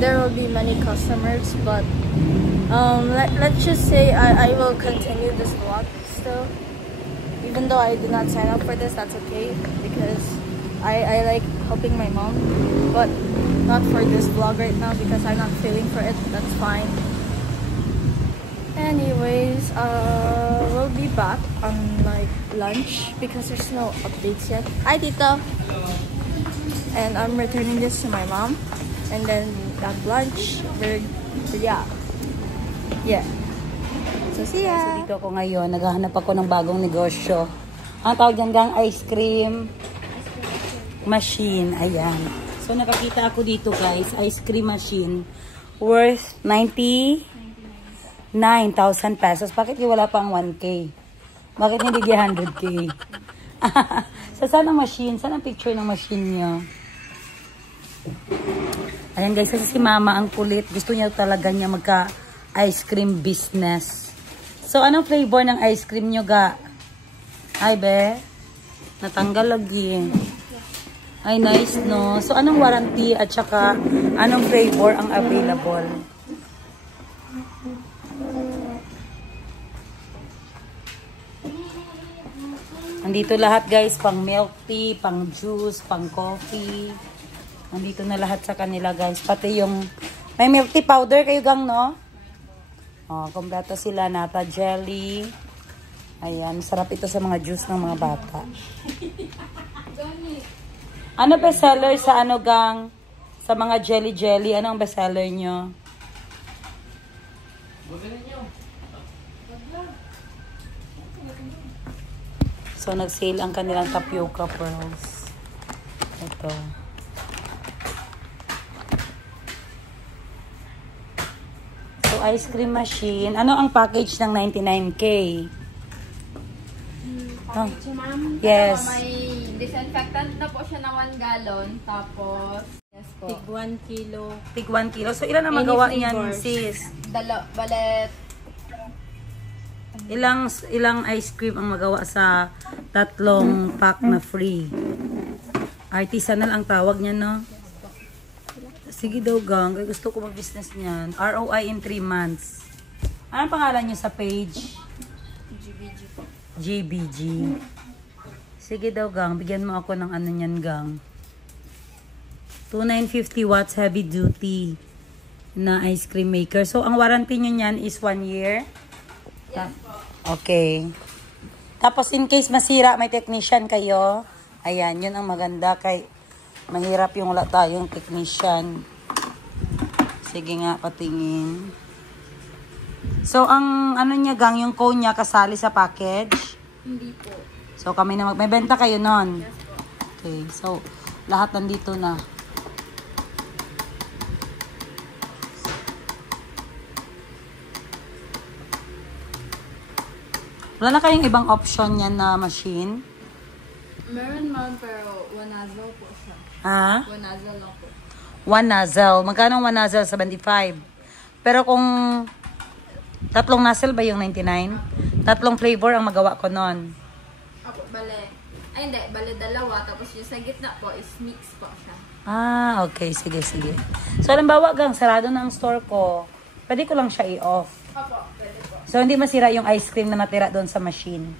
there will be many customers, but let's just say I will continue this vlog still. Even though I did not sign up for this, that's okay, because I like helping my mom, but not for this vlog right now because I'm not feeling for it. That's fine. Anyways, we'll be back on like lunch because there's no updates yet. Hi, Tito. And I'm returning this to my mom, and then at lunch, yeah. So see ya. So dito ako ngayon, naghahanap ako ng bagong negosyo. Ang tawag dyan gang ice cream machine. Ayan. So nakakita ako dito guys, ice cream machine worth 99,000 pesos. Bakit wala pang 1K? Bakit hindi 100K? So saan ang machine? Saan ang picture ng machine niyo? Ayan guys, kasi si mama ang kulit. Gusto niya talaga niya magka ice cream business. So anong flavor ng ice cream niyo ga? Ay be, natanggal lagi. Ay nice no. So anong warranty at saka anong flavor ang available? Nandito lahat guys, pang milk tea, pang juice, pang coffee. Nandito na lahat sa kanila guys. Pati yung, may milk tea powder kayo gang no? Oh, kompleto sila, nata jelly. Ayan, sarap ito sa mga juice ng mga bata. Ano bestseller sa ano gang? Sa mga jelly? Ano ang bestseller nyo? So, nag-sale ang kanilang tapioca pearls. Ito. So, ice cream machine. Ano ang package ng 99K? Package, ma'am. Yes. May disinfectant na po siya na 1 gallon. Tapos, yes po. Tig 1 kilo. Tig 1 kilo. So, ilan ang magawa niyan, sis? Balet. Ilang ice cream ang magawa sa 3 pack na free? Artisanal ang tawag niya, no? Sige daw, gang. Gusto ko mag-business niyan. ROI in 3 months. Anong pangalan niyo sa page? GBG po. GBG. Sige daw, gang. Bigyan mo ako ng ano niyan, gang. 2950 watts heavy duty na ice cream maker. So, ang warranty niyo niyan is 1 year? Yes po. Okay. Tapos, in case masira, may technician kayo. Ayan, yun ang maganda kay mahirap yung wala tayong technician. Sige nga, patingin. So, ang ano niya gang, yung cone niya kasali sa package? Hindi po. So, kami na may benta kayo nun? Yes po. Okay, so, lahat nandito na. Wala na kayong ibang option yan na machine? Meron ma'am, pero 1 nozzle po siya. Ha? 1 nozzle lang po. 1 nozzle. Magkano 1 nozzle? 75. Pero kung 3 nozzle ba yung 99? 3 flavor ang magawa ko nun. Opo, bale. Ay, hindi. Bale, 2. Tapos yung sa gitna po is mix po siya. Ah, okay. Sige, sige. So, halimbawa gang, sarado na ang store ko. Pwede ko lang siya i-off. Opo, pwede po. So, hindi masira yung ice cream na natira doon sa machine.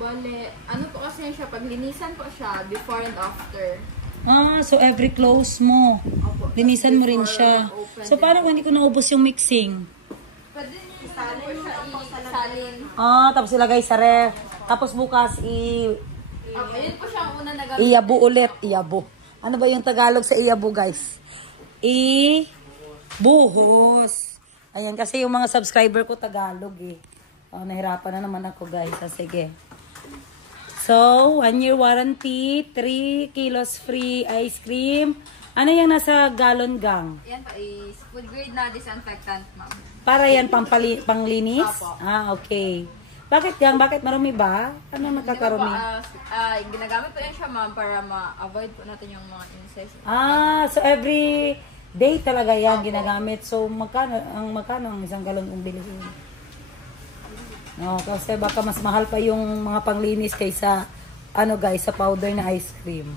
Bale, ano po kasi siya, paglinisan po siya, before and after. Ah, so every close mo. Opo. Linisan mo rin Before siya. mag-open So, paano kung hindi ko naubos yung mixing? Pwede niyo isalin po siya, isalin. Ah, tapos ilagay sa ref. Tapos bukas Okay, yun po siya ang una na gawin. iyabu ulit. Iyabu. Ano ba yung Tagalog sa iyabu, guys? Buhos. Ayan, kasi yung mga subscriber ko Tagalog eh. Oh, nahirapan na naman ako, guys. Ah, sige. So, 1 year warranty, 3 kilos free ice cream. Ano yung nasa gallon gang? Yan po is food grade na disinfectant, ma'am. Para yan panglinis? Apo. Ah, okay. Bakit yan? Bakit marumi ba? Ano nagkakarumi? Ginagamit po yan siya, ma'am, para ma-avoid po natin yung mga insects. Ah, so every day talaga yan ginagamit. So, magkano ang isang galon kung bilihin? No, kasi baka mas mahal pa yung mga panglinis kaysa, ano guys, sa powder na ice cream.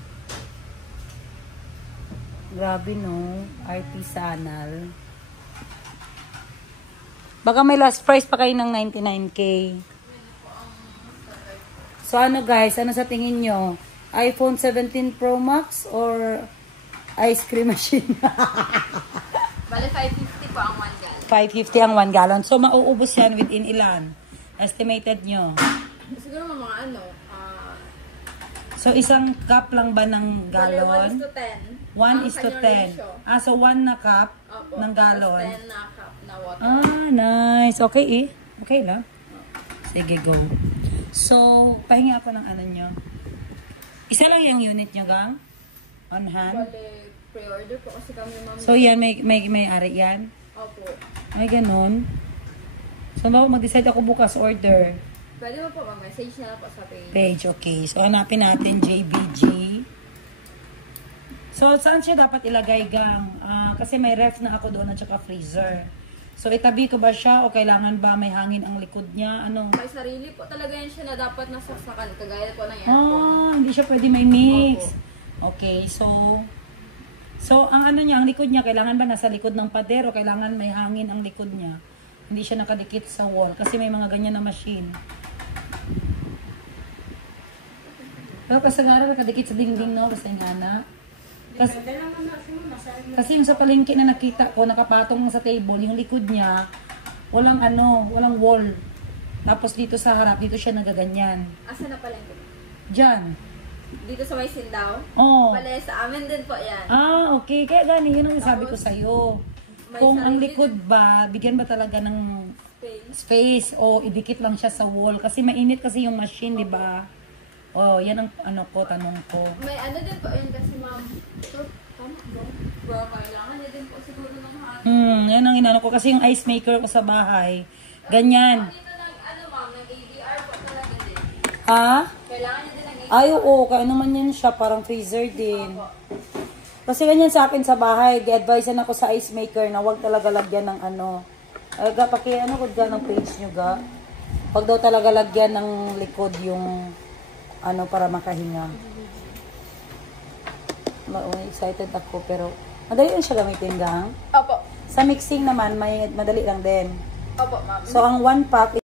Grabe no, artisanal. Baka may last price pa kayo ng 99k. So ano guys, ano sa tingin nyo? iPhone 17 Pro Max or ice cream machine? Bale, 550 po ang 1 gallon. 550 ang 1 gallon. So mauubos yan within ilan? Estimated nyo? Siguro mga ano, So isang cup lang ba ng bale, 1 gallon? is to 10. 1 is to Ang 10. kanyang ratio. So 1 na cup Opo, ng tapos gallon. 10 na cup na water. Nice. Okay eh. Okay lang. Sige, go. So, pahinga ako ng ano nyo. Isa lang yung unit nyo, gang? On hand? Bale, pre-order po kasi kami, ma'am. So, yan, may ari yan? Opo. Ay, ganun. So, mag-decide ako bukas order. Pwede mo po, ma'am. Message na lang po sa page. Page, okay. So, hanapin natin JBG. So, saan siya dapat ilagay, gang? Kasi may ref na ako doon at saka freezer. So, itabi ko ba siya o kailangan ba may hangin ang likod niya? Ano? May sarili po talaga yan siya na dapat nasaksakan. Kagaya po ng aircon. Hindi siya pwede may mix. Okay, so ang ano niya, ang likod niya, kailangan ba nasa likod ng pader o kailangan may hangin ang likod niya? Hindi siya nakadikit sa wall kasi may mga ganyan na machine. Pero kasi nga rin nakadikit sa dingding, no? Kasi nga na. Kasi yung sa palengke na nakita ko, nakapatong sa table, yung likod niya, walang walang wall. Tapos dito sa harap, dito siya nagaganyan. Asa na pala ito? Diyan. Dito sa may sindaw? Oh. Bale, sa amin din po yan. Okay. Kaya gani, yun ang sabi ko sa'yo. Kung ang likod ba, bigyan ba talaga ng space o idikit lang siya sa wall? Kasi mainit kasi yung machine, di ba? Oh, yan ang tanong ko. May ano din po yun kasi, ma'am. So, bro, kailangan niya din po siguro ng hangin. Yan ang inano ko. Kasi yung ice maker ko sa bahay, ganyan. Dito ma'am, nag-ADR po talaga din. Kailangan niya din ng ADR. Ay, oo. Kaya naman yan siya. Parang freezer din. Kasi ganyan sa akin sa bahay. Di-advisean ako sa ice maker na huwag talaga lagyan ng Ay, kung ng page nyo, ga. Huwag daw talaga lagyan ng likod yung para makahinga. Excited ako pero madali lang siya gamitin, gang. Opo. Sa mixing naman, madali lang din. Opo, ma'am. So, ang 1 pack.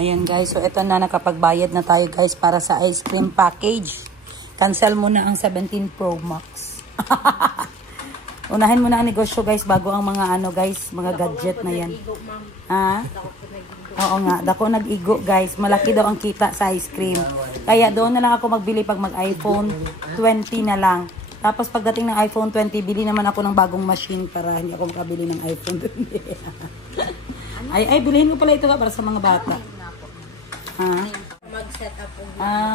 Ayan, guys. So, ito na. Nakapagbayad na tayo, guys, para sa ice cream package. Cancel muna ang 17 Pro Max. Unahin muna ang negosyo, guys, bago ang mga guys, mga gadget na yan. Oo nga. Dako nag-igo, guys. Malaki daw ang kita sa ice cream. Kaya doon na lang ako magbili pag mag-iPhone 20 na lang. Tapos pagdating ng iPhone 20, bili naman ako ng bagong machine para hindi ako makabili ng iPhone 20. ay, bilhin ko pala ito para sa mga bata. Mag-set up po.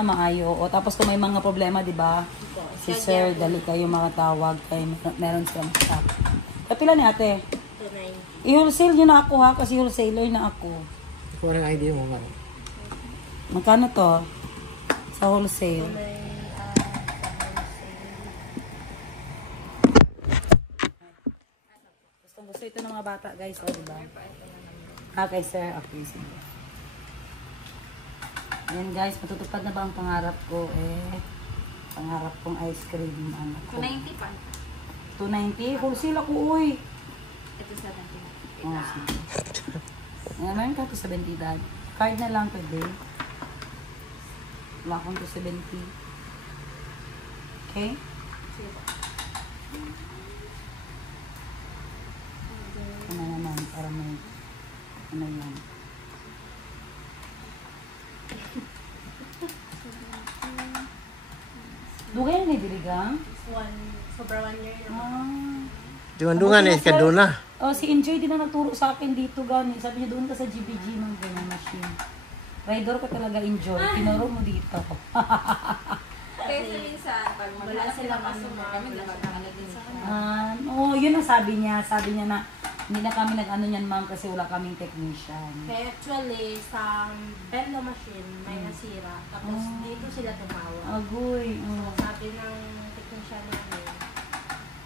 Maayo. O tapos kung may mga problema, di ba? Si Sir, dali kayo makatawag. Kay meron silang stock. Kapila ni ate? I-wholesale nyo na ako ha, kasi wholesaler na ako. Kurang idea mo ba? Magkano to? Sa wholesale? Gusto ito ng mga bata, guys. O, diba? Okay, sir. Okay, sige. Ayan, guys. Matutupad na ba ang pangarap ko? Pangarap kong ice cream. 290 pa. 290? Wholesale ako, uy. Ito 70. Sige. Meron ka to 70, dad. Card na lang today. Wala akong to 70. Okay? Sige po. Ano naman, para may yan. Dugay na nabiligang? Sobra 1 year na. Dungan eh, kaduna. Si Enjoy din na nagturo sa akin dito, gani. Sabi niya, doon ka sa GBG ng ganyan machine. Rider ka talaga, Enjoy. Tinuro mo dito. Kasi minsan, pag wala silang customer, kami nagkakala din sa Oo, yun ang sabi niya. Sabi niya na, hindi na kami nag-ano niyan, ma'am, kasi wala kaming technician. Kaya actually, sa bendo machine, may nasira. Tapos dito sila tumawag. Agoy. So, sabi ng technician namin,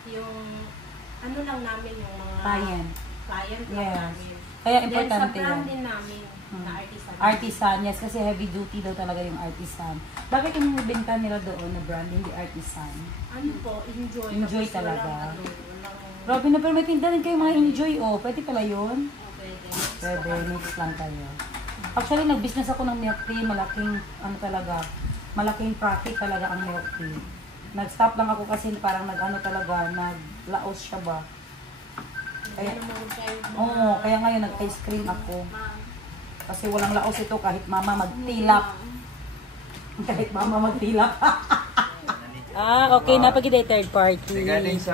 yung ano lang namin yung mga Client. lang Yes. namin. Kaya Then sa importante brand yan. din namin na artisan Artisan, yes, kasi heavy duty daw talaga yung Artisan. Bakit yung benta nila doon na brand, hindi Artisan? Ano po, enjoy. Enjoy Tapos talaga. walang Grabe na, pero may tinda rin kayo mga enjoy, oh. Pwede pala yun? pwede. Pwede, mix lang kayo. Actually, nag-business ako ng milk tea. Malaking, ano talaga, malaking profit talaga ang milk tea. Nag-stop lang ako kasi parang nag-ano talaga, nag-laos siya ba. Kaya, oo, kaya ngayon nag-ice cream ako. Kasi walang laos ito kahit mama magtilap. Kahit mama magtilap. Ah, okay na pag third party. Galing sa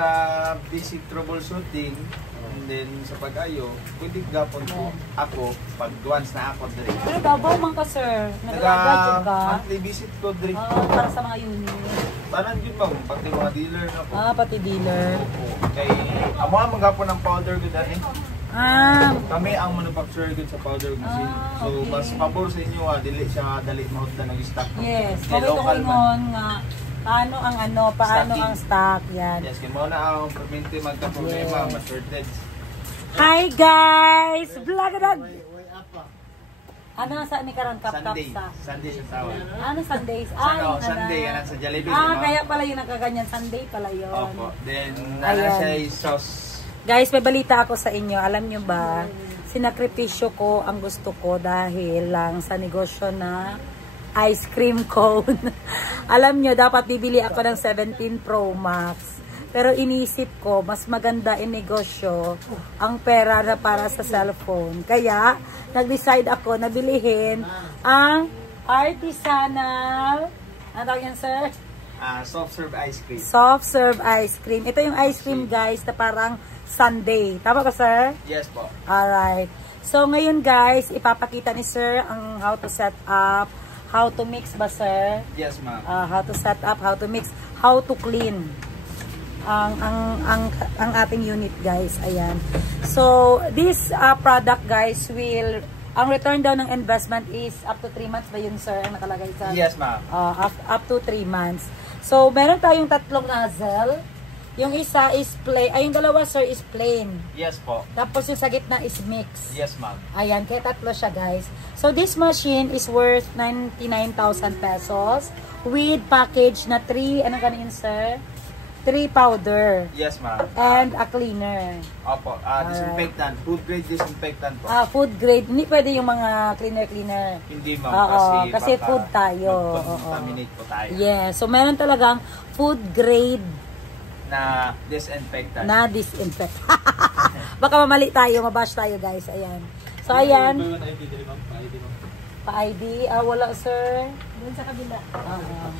basic troubleshooting, and then sa pag-ayo, pwede gapon po ako pag once na ako diri. Pero dabaw man ka, sir. Nag-agad ka. Monthly visit ko diri. Para sa mga unit. Tanan yun ba? Pati mga dealer na po. Ah, pati dealer. Kay amo ang magapon ng powder good ani. Ah, Kami ang manufacturer good sa powder machine. So okay. mas pabor sa inyo dili siya dali mahutdan ng stock. yes. Kay Okay, local ito man. nga. Paano ang ano, paano Stocking. ang stock, yan. Yes, kay mo na ang permente magka-problema, Yes. ma-shortage. Hi guys! Vlogadag! Ano sa ni karon kap Sunday, sa? Sunday sa tawag. Ano Sundays? Ano, Ay, Sunday, nana. yan sa Jollibee. Ah, no? kaya pala yung nakaganyan. Sunday pala yun. Opo. Then, Ayan. siya yung sauce. Guys, may balita ako sa inyo. Alam nyo ba, sinakripisyo ko ang gusto ko dahil lang sa negosyo na ice cream cone. Alam nyo, dapat bibili ako ng 17 Pro Max. Pero inisip ko, mas maganda in negosyo ang pera na para sa cellphone. Kaya, nag-decide ako na bilihin ang artisanal, ano tawag yan, sir? Soft serve ice cream. Soft serve ice cream. Ito yung ice cream, guys, na parang sundae. Tama ba, sir? Yes po. Alright. So, ngayon, guys, ipapakita ni sir ang how to set up, how to mix ba, sir? Yes, ma'am. How to set up, how to mix, how to clean ang ating unit, guys. Ayan. So, this product, guys, ang return daw ng investment is up to 3 months ba yun, sir? Ang nakalagay sa... Yes, ma'am. Up to 3 months. So, meron tayong tatlong nozzle. Yung isa is plain. Ay, yung dalawa, sir, is plain. Yes po. Tapos yung sa gitna is mix. Yes, ma'am. Ayan, kaya tatlo siya, guys. So, this machine is worth 99,000 pesos with package na 3, ano ganun, sir? 3 powder. Yes, ma'am. And a cleaner. Opo. Disinfectant. Food grade disinfectant po. Food grade. Hindi pwede yung mga cleaner. Hindi, ma'am. Oo, kasi baka food tayo. mag-contaminate po tayo. Yeah. So, meron talagang food grade Na disinfectant. na disinfect. Baka mamali tayo, mabash tayo, guys. Ayan. So, ayan. Pa-ID. Wala, sir. Doon sa kabila.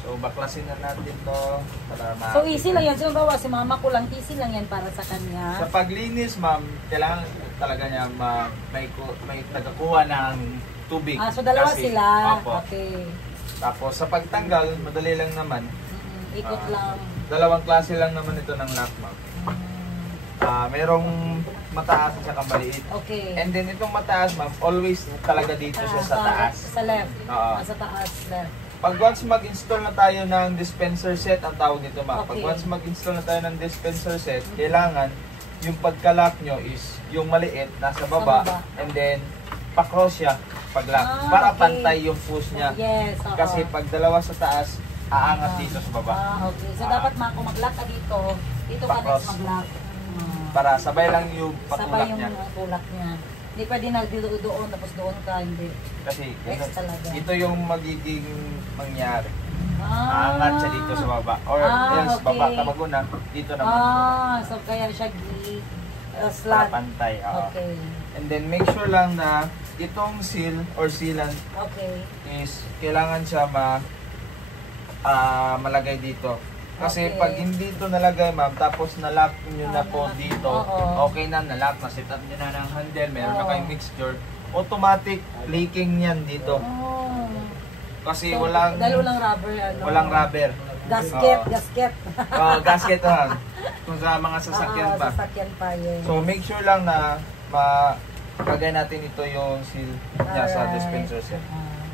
So, baklasin na natin to. Para So, easy lang yan. Sino gawa? Si mama ko lang. Easy lang yan para sa kanya. Sa paglinis, ma'am, kailangan talaga niya may tagakuha ng tubig. So dalawa Kasi, sila. Opo. Okay. Tapos, sa pagtanggal, madali lang naman. Ikot lang. Dalawang klase lang naman ito ng lock, ma'am. Merong mataas at saka maliit. Okay. And then itong mataas, ma'am, always talaga dito siya sa taas. Sa left. Oo. Sa taas, left. Pag once mag-install na tayo ng dispenser set, ang tawag nito, ma'am. Pag Okay. once mag-install na tayo ng dispenser set, kailangan yung pagka-lock nyo is yung maliit, nasa baba, baba. and then pa-cross siya pag-lock. Para okay. pantay yung push niya. Yes, oo. Kasi pag dalawa sa taas, aangat dito sa baba. Okay. So, dapat kung mag-lock ka dito, dito ka Pa-cross. next mag-lock. Para sabay lang yung Sabay patulak yung niya. tulak niya. Hindi pwede na doon, tapos doon ka, hindi. Kasi Next talaga. ito yung magiging mangyari. Ah. Aangat siya dito sa baba. Or else, okay. baba tabago na, dito naman. So kaya siya Para slant. pantay. oo. Okay. And then make sure lang na itong seal or sealant Okay. is kailangan siya malagay dito. Kasi Okay. pag hindi ito nalagay, ma'am, tapos nalock nyo na po dito, Oo. okay na, nalock na, set up nyo na ng handle, meron na Oo. kayong mixture, automatic leaking yan dito. Oh. Kasi So, walang dahil walang rubber, ano? walang rubber. Gasket, Oo. gasket. Gasket ma'am. Kung sa mga sasakyan pa. Sasakyan pa, yes. So make sure lang na makagay natin ito yung seal niya sa Alright. dispenser set.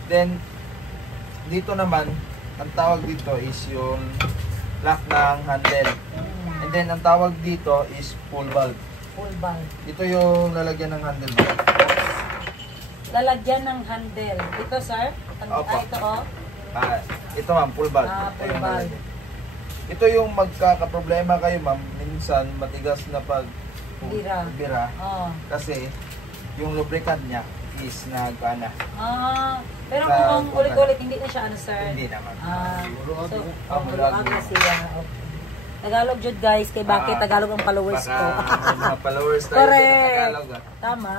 Then dito naman, ang tawag dito is yung lock ng handle. And then ang tawag dito is pull valve. Full valve. Ito yung lalagyan ng handle. lalagyan ng handle. Ito, sir? Opo. Ito, oh. Ito ma'am, full valve. Full valve. Ito yung magkakaproblema kayo ma'am, minsan matigas na pag bira. Oh. Kasi yung lubricant niya is nagkana. Pero Sa- kung ulit-ulit, hindi na siya ano, sir? Hindi naman. So, Muluag. siya. Tagalog jud guys, kay bakit Tagalog ang followers ko. Baka may mga followers tayo sa Correct. Tagalog. Tama.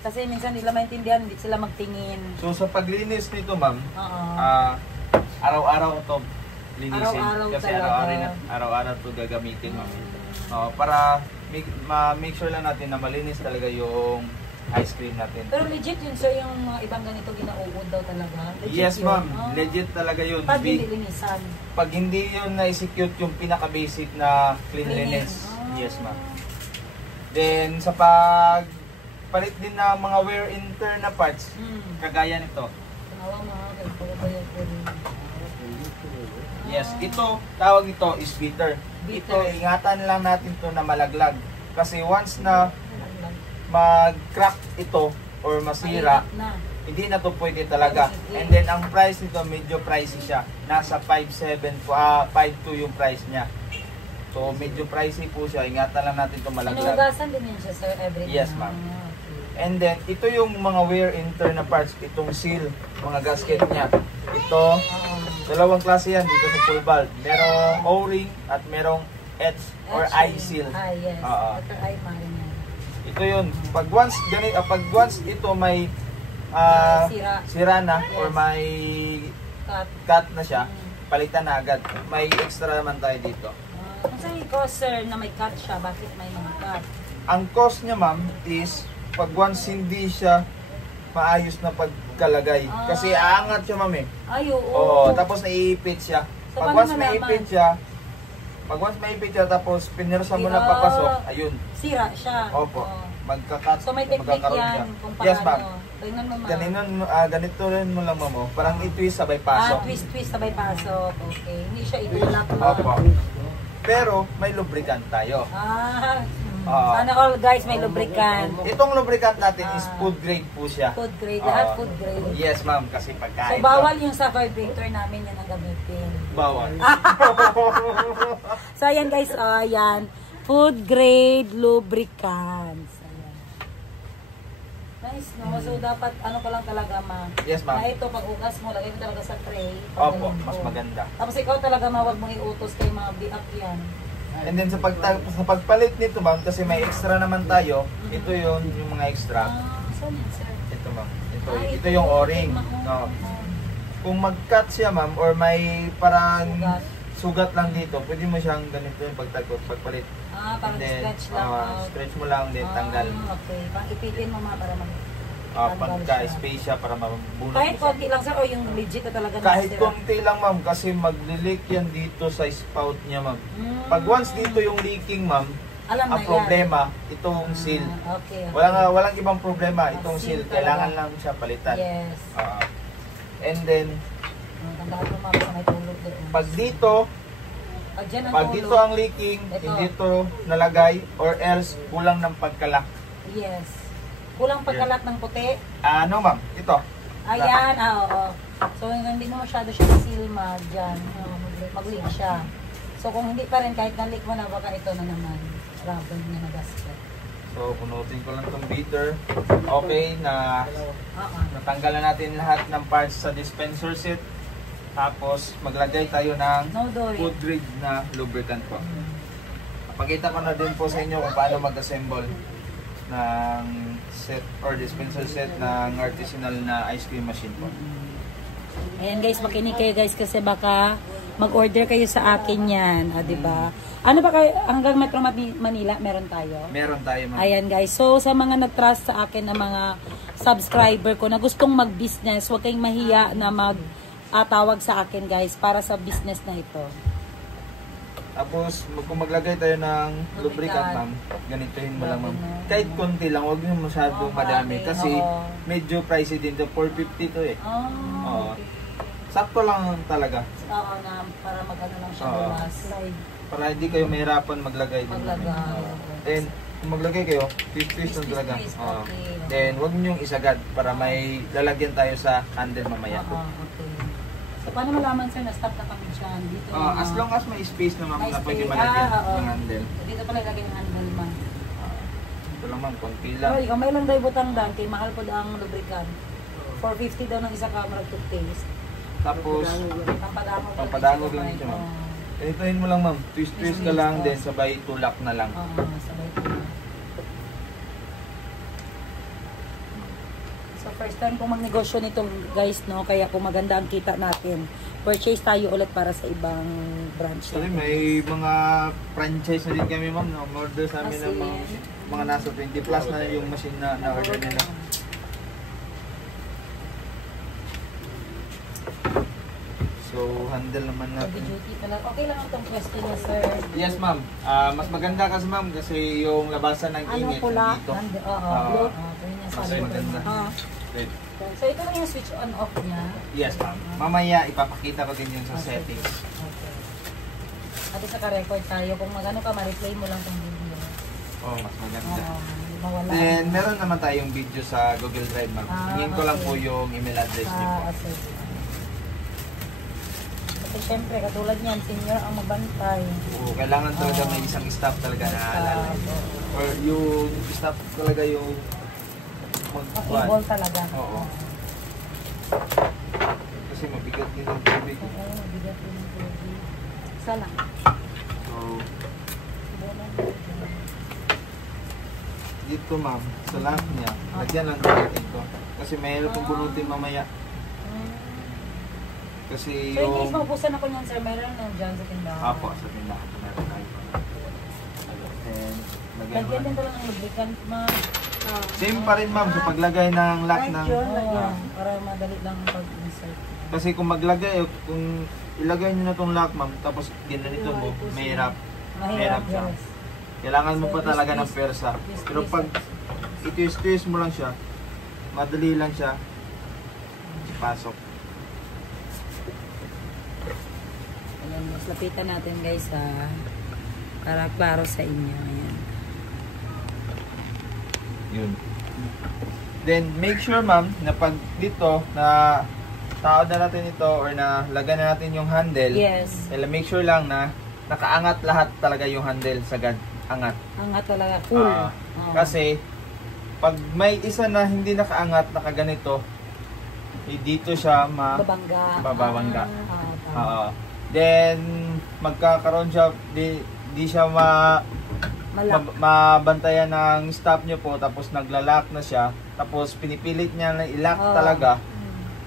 Kasi minsan nila maintindihan, hindi sila magtingin. So sa paglinis nito ma'am, Oo. araw-araw to linisin. Araw-araw Kasi talaga. araw-araw to gagamitin ma'am. Para make sure lang natin na malinis talaga yung ice cream natin. Pero legit yun sir, yung mga ibang ganito ginauod daw talaga. Legit Yes yun. ma'am, legit talaga yun. Pag hindi linisan. Pag hindi yun na-execute yung pinaka-basic na cleanliness. Yes ma'am. Then sa palit din ng mga wear and tear na parts, kagaya nito. Tanawa mga kagpapayag ko rin. Yes, ito, tawag ito is bitter. Ito, ingatan lang natin to na malaglag. Kasi once na mag-crack ito or masira, hindi na to pwede talaga. And then ang price nito medyo pricey siya. Nasa 5.2 yung price niya. So medyo pricey po siya. Ingatan lang natin to malaglag. Inugasan din yun siya sir every day. Yes ma'am. And then ito yung mga wear and tear na parts. Itong seal, mga gasket niya. Ito, dalawang klase yan dito sa full valve. Merong O-ring at merong edge or eye seal. Yes. After eye marin yan. Ito yun. Pag once ito may sira na or may cut na siya, palitan na agad. May extra naman tayo dito. Kung saan yung cost sir na may cut siya, bakit may mga cut? Ang cost niya ma'am is pag once hindi siya maayos na pagkalagay. Kasi aangat siya ma'am eh. Ay, oo. Tapos naiipit siya. So, Pag once maipit siya, tapos pinirsa mo na papasok, ayun. Sira siya. Opo. Magkakat. So may technique yan kung paano. Yes ma'am. Tingnan mo ma'am. Ganito rin mo lang ma'am. Parang i-twist sabay pasok. Twist sabay pasok. Okay. Hindi siya itulak lang. Opo. Pero may lubricant tayo. Sana all guys may lubricant. Itong lubricant natin is food grade po siya. Food grade. Lahat food grade. Yes ma'am, kasi So pagkain. bawal yung sa vibrator namin yan ang gamitin. Bawal. So ayan guys, ayan. Food grade lubricants. Ayan. Nice no? So dapat ano ko lang talaga Yes ma'am. na ito pag ugas mo, lagay mo talaga sa tray. Opo, mas maganda. Tapos ikaw talaga wag mong iutos kay mga biak yan. And then sa pagpalit nito ma'am, kasi may extra naman tayo, ito yung mga extra. Saan yan sir? Ito ma'am. Ito yung O-ring. No. Kung mag-cut siya ma'am or may parang sugat lang dito, pwede mo siyang ganito yung pagpalit. Parang then, stretch lang. stretch mo lang din tanggal. Okay. Pang ipitin mo para Pagka-space siya para mabunot kahit mo siya. konti lang sir o yung legit na talaga Kahit nasira? konti lang ma'am, kasi mag-leak yan dito sa spout niya ma'am. Pag once dito yung leaking ma'am, Alam na ang problema, itong seal. Okay. Walang ibang problema, itong seal. seal Kailangan talaga. lang siya palitan. Yes. And then, Tandaan mo ma'am sa may tulog doon. pag dito, Pag dyan ang pag tulog. dito ang leaking, Ito. hindi ito nalagay or else kulang ng pagkalak. Yes. Kulang pagkalat ng puti. Ano ma'am? Ito. Ayan, oo. So hindi mo masyado siya silma dyan. Mag-leak siya. So kung hindi pa rin, kahit na-leak mo na, baka ito na naman. Rubber niya na gasket. So, punutin ko lang itong beater. Okay, natanggal na natin lahat ng parts sa dispenser set. Tapos, maglagay tayo ng food grade na lubricant po. Pakita ko na din po sa inyo kung paano mag-assemble ng set or dispenser set ng artisanal na ice cream machine po. Ayan guys, makinig kayo guys kasi baka mag-order kayo sa akin yan. Diba? Ano ba kayo, hanggang Metro Manila, meron tayo? Meron tayo ma'am. Ayan guys, so sa mga nag-trust sa akin na mga subscriber ko na gustong mag-business, huwag kayong mahiya na mag-tawag sa akin guys para sa business na ito. Tapos, kung maglagay tayo ng lubricant ma'am, ganitohin mo lang ma'am. Kahit konti lang, huwag nyo masyadong madami. Kasi medyo pricey din ito, 450 to eh. Okay. Sakto lang talaga. Oo na, para mag-ano lang siya bumas. Para hindi kayo mahirapan maglagay din. Maglagay. And kung maglagay kayo, twist lang talaga. Twist, Oo. okay. Then, huwag nyo yung isagad para may lalagyan tayo sa handle mamaya. Oo, okay. So, paano malaman sir na stop na kami dyan? Dito As long as may space na ma'am may na pwede space. malagyan oo. ng handle. So, dito pala ilagay ng handle man. Ito lang ma'am, konti Pero lang. ikaw, may lang tayo butang dan, kay mahal po ang lubricant. 450 daw ng isa camera toothpaste. Tapos, Pampadangog lang ito ma'am. Oo. Ganitohin mo lang ma'am, twist ka lang, then sabay tulak na lang. Oo, sabay ko na. So first time kong magnegosyo nitong guys, no? Kaya kung maganda ang kita natin, purchase tayo ulit para sa ibang branch. Actually, may mga franchise na din kami ma'am, no? Order sa amin ng mga nasa 20 plus na yung machine na order nila. So, handle naman Heavy natin. duty talaga. Okay lang itong question niya, sir. Yes ma'am, mas maganda kasi ma'am kasi yung labasan ng Ano init pula? dito. Oo, blue. Ito yung Mas sabi ko. maganda. Wait. So ito lang yung switch on off niya. Yes ma'am. Mamaya ipapakita ko din yun sa settings. Okay. At sa ka-record tayo, kung magano ka, ma-replay mo lang itong video. Oh, mas maganda. Mawala. Then, meron naman tayong video sa Google Drive ma'am. Hingin ko lang okay. po yung email address niyo po. Okay. Kasi syempre, katulad niyan, senior ang magbantay. Oo, kailangan talaga may isang staff talaga na aalala. Or yung staff talaga yung Able talaga. Oo. Kasi mabigat din ang tubig. Oo, bigat din yung tubig. Isa lang. So, dito ma'am, sa lock niya, lagyan lang natin ito. Kasi mayroon pong bunutin mamaya. Kasi So, in case yung... maubusan ako niyan, sir, meron lang dyan sa tindahan. Apo, sa tindahan. Meron tayo. And, lagyan mo Lagyan din lang. ko lang ng lubricant, ma'am. Same pa rin ma'am sa paglagay ng lock ng... Oo, para madali lang pag-insert. Kasi kung maglagay, kung ilagay nyo na itong lock ma'am, tapos ginanito mo, mahirap. Mahirap siya. yes. Kailangan mo So, pa talaga ng twist, persa. twist, Pero twist. pag i-twist mo lang siya, madali lang siya pasok. Ayan, mas lapitan natin guys para klaro sa inyo. Ayan. Yun. Then, make sure ma'am, na pag dito, na taod na natin ito or na lagyan na natin yung handle, Yes. make sure lang na nakaangat lahat talaga yung handle sagad. Angat. Angat talaga. Full. Ah, Oo. Kasi, pag may isa na hindi nakaangat, nakaganito, dito siya babangga. Then, magkakaroon siya, di siya mabantayan ng stop nyo po, tapos naglalak na siya, tapos pinipilit niya na ilock talaga,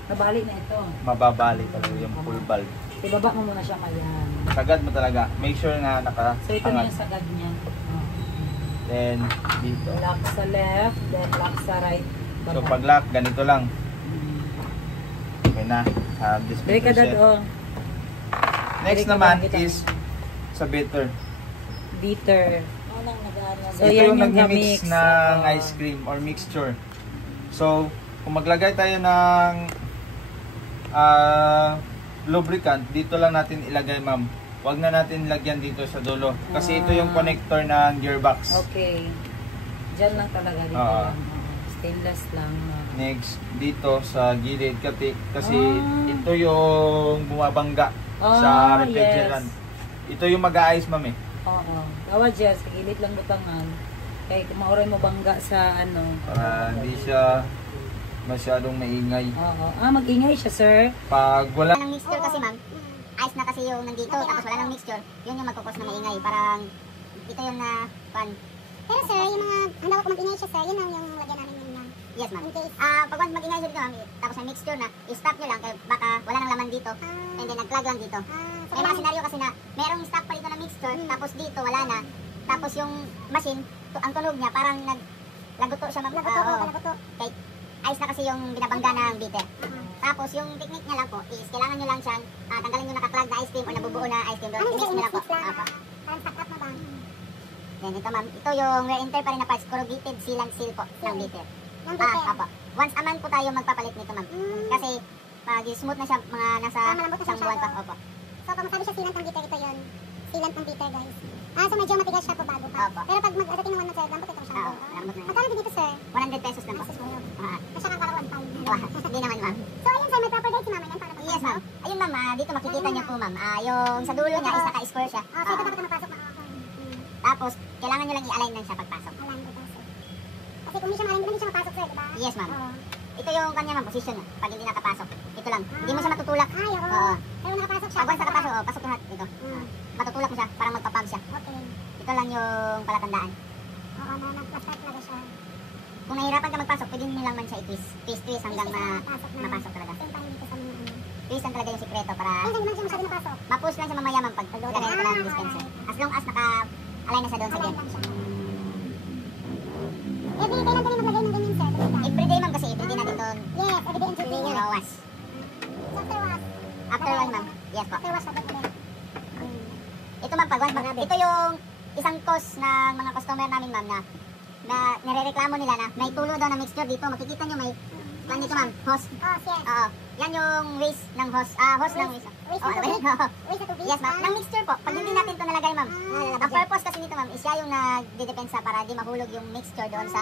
Nabali na ito. mababali talaga yung full valve. Ibaba mo muna siya mayan. Sagad mo talaga. Make sure nga So ito na nakaangat. yung sagad niya. Then, dito. Lock sa left, then lock sa right. So, pag lock, ganito lang. Okay na. Dari ka dad, oh. Next Dari ka naman kita. is sa bitter. Bitter. So, Ito yan yung yung nag-mix kamix. ng ice cream or mixture. So, kung maglagay tayo ng lubricant, dito lang natin ilagay ma'am. Huwag na natin lagyan dito sa dulo. Kasi ito yung connector ng gearbox. Okay. Diyan lang talaga. Dito Ah. lang. Stainless lang. Next, dito sa gilid. Kasi ito yung bumabangga sa refrigerant. Ito yung mag-a-ice ma'am eh. Oo. Gawa dyan. Sa gilid lang butangan. Kaya kumauray mo bangga sa ano. Para hindi siya masyadong maingay. Oo. Mag-ingay siya, sir. Pag wala ng mixture kasi ma'am, ice na kasi yung nandito, tapos wala ng mixture, yun yung magkukos na maingay. Parang, ito yung na, Pero sir, yung mga, handa ko mag-ingay siya sir, yun lang yung lagyan namin yung ma'am. Yes ma'am. Pag once mag-ingay siya dito ma'am, tapos may mixture na, i-stop nyo lang, kaya baka wala nang laman dito, and then nag-plug lang dito. May mga senaryo kasi na, merong stock pa dito na mixture, tapos dito wala na, tapos yung machine, ang tunog niya, parang naglaguto siya ma'am. Laguto. Kaya ice na kasi yung binabangga ng bitter. Tapos yung technique niya lang po is kailangan nyo lang siyang tanggalin yung nakaklag na ice cream o nabubuo na ice cream doon. I-mix nyo lang po. Parang stack up na ba? Then ito ma'am, ito yung wear and tear pa rin na parts, corrugated sealant seal po ng bitter. Apo. Once a month po tayo magpapalit nito ma'am. Kasi pag smooth na siya, mga nasa isang buwan pa. Opo. So pag masabi siya sealant ng bitter, ito yun. Sealant ng bitter guys. Ah, so medyo matigas siya po bago pa. Opo. Pero pag mag-dating ng 1 month, sir, lambot ito siya. Oo, lambot na. Magkano din dito, sir? 100 pesos lang po. Kasi kang parang 1 pound. Hindi naman, ma'am. So, ayun, sir, may proper date si mama yan para Yes, ma'am. Ayun, ma'am, dito makikita niyo po, ma'am. Yung sa dulo niya is naka-square siya. Ah, so ito dapat na mapasok na ako. Tapos, kailangan nyo lang i-align lang siya pagpasok. Alam ko ba, sir? Kasi kung hindi siya maling, hindi siya mapasok, sir, diba? Yes, ma'am. Oo. Ito yung kanya, ma'am, position. Pag hindi nakapasok. Ito lang. Hindi mo siya matutulak. Ay, oo. Oo. Pero nakapasok siya. Pag once nakapasok, pasok lahat. Ito. Matutulak mo siya para magpapag siya. Okay. Ito lang yung palatandaan. Oo, na nag-start talaga siya. Kung nahihirapan ka magpasok, pwede nyo lang man siya i-twist. Twist hanggang mapasok talaga. Same time dito sa mga ano. Twist lang talaga yung sikreto para Ayun, hindi man siya masyado napasok. ma-push lang siya mamaya, ma'am, pag lagay ko lang yung dispenser. As long as naka-align na siya doon sa Align din. lang siya. Everyday kailan din maglagay ng ganyan, sir? Everyday, ma'am, kasi everyday natin doon. Yes, everyday and everyday. Minawas. So, after wash. After wash, ma'am. Yes po. After wash, dapat ulit. Ito, ma'am, ito yung isang cause ng mga customer namin, ma'am, na nirereklamo nila na may tulo daw na mixture dito. Makikita nyo may plan dito, ma'am, hose. Oh, yes. Oo. Yan yung waste ng hose. Hose ng waste. Waste Oo, ng tubig? oo. Waste ng tubig? Yes, ma'am. Ng mixture po. Pag hindi natin ito nalagay, ma'am. Ang purpose kasi nito, ma'am, is siya yung nagdidepensa para di mahulog yung mixture doon sa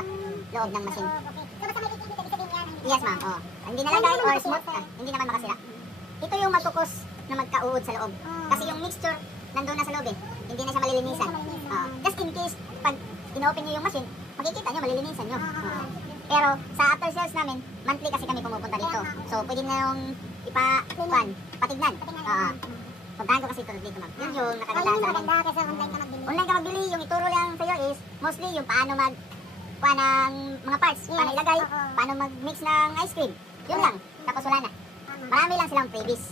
loob ng machine. Okay. So, basta may itim dito, ibig sabihin yan. Yes, ma'am. Oh. Hindi nalagay or smooth, hindi naman makasira. Ito yung magkukos na magkauod sa loob. Kasi yung mixture nandun na sa loob eh. Hindi na siya malilinisan. Just in case, pag ino-open nyo yung machine, makikita nyo, malilinisan nyo. Pero sa after sales namin, monthly kasi kami pumupunta dito. So, pwede na yung patignan. Puntahan ko kasi ito dito, ma'am. Yun yung nakagandaan sa amin. Maganda kasi online ka magbili. Online ka magbili, yung ituro lang sa'yo is mostly yung paano ng mga parts, paano ilagay, paano mag-mix ng ice cream. Yun lang. Tapos wala na. Marami lang silang freebies.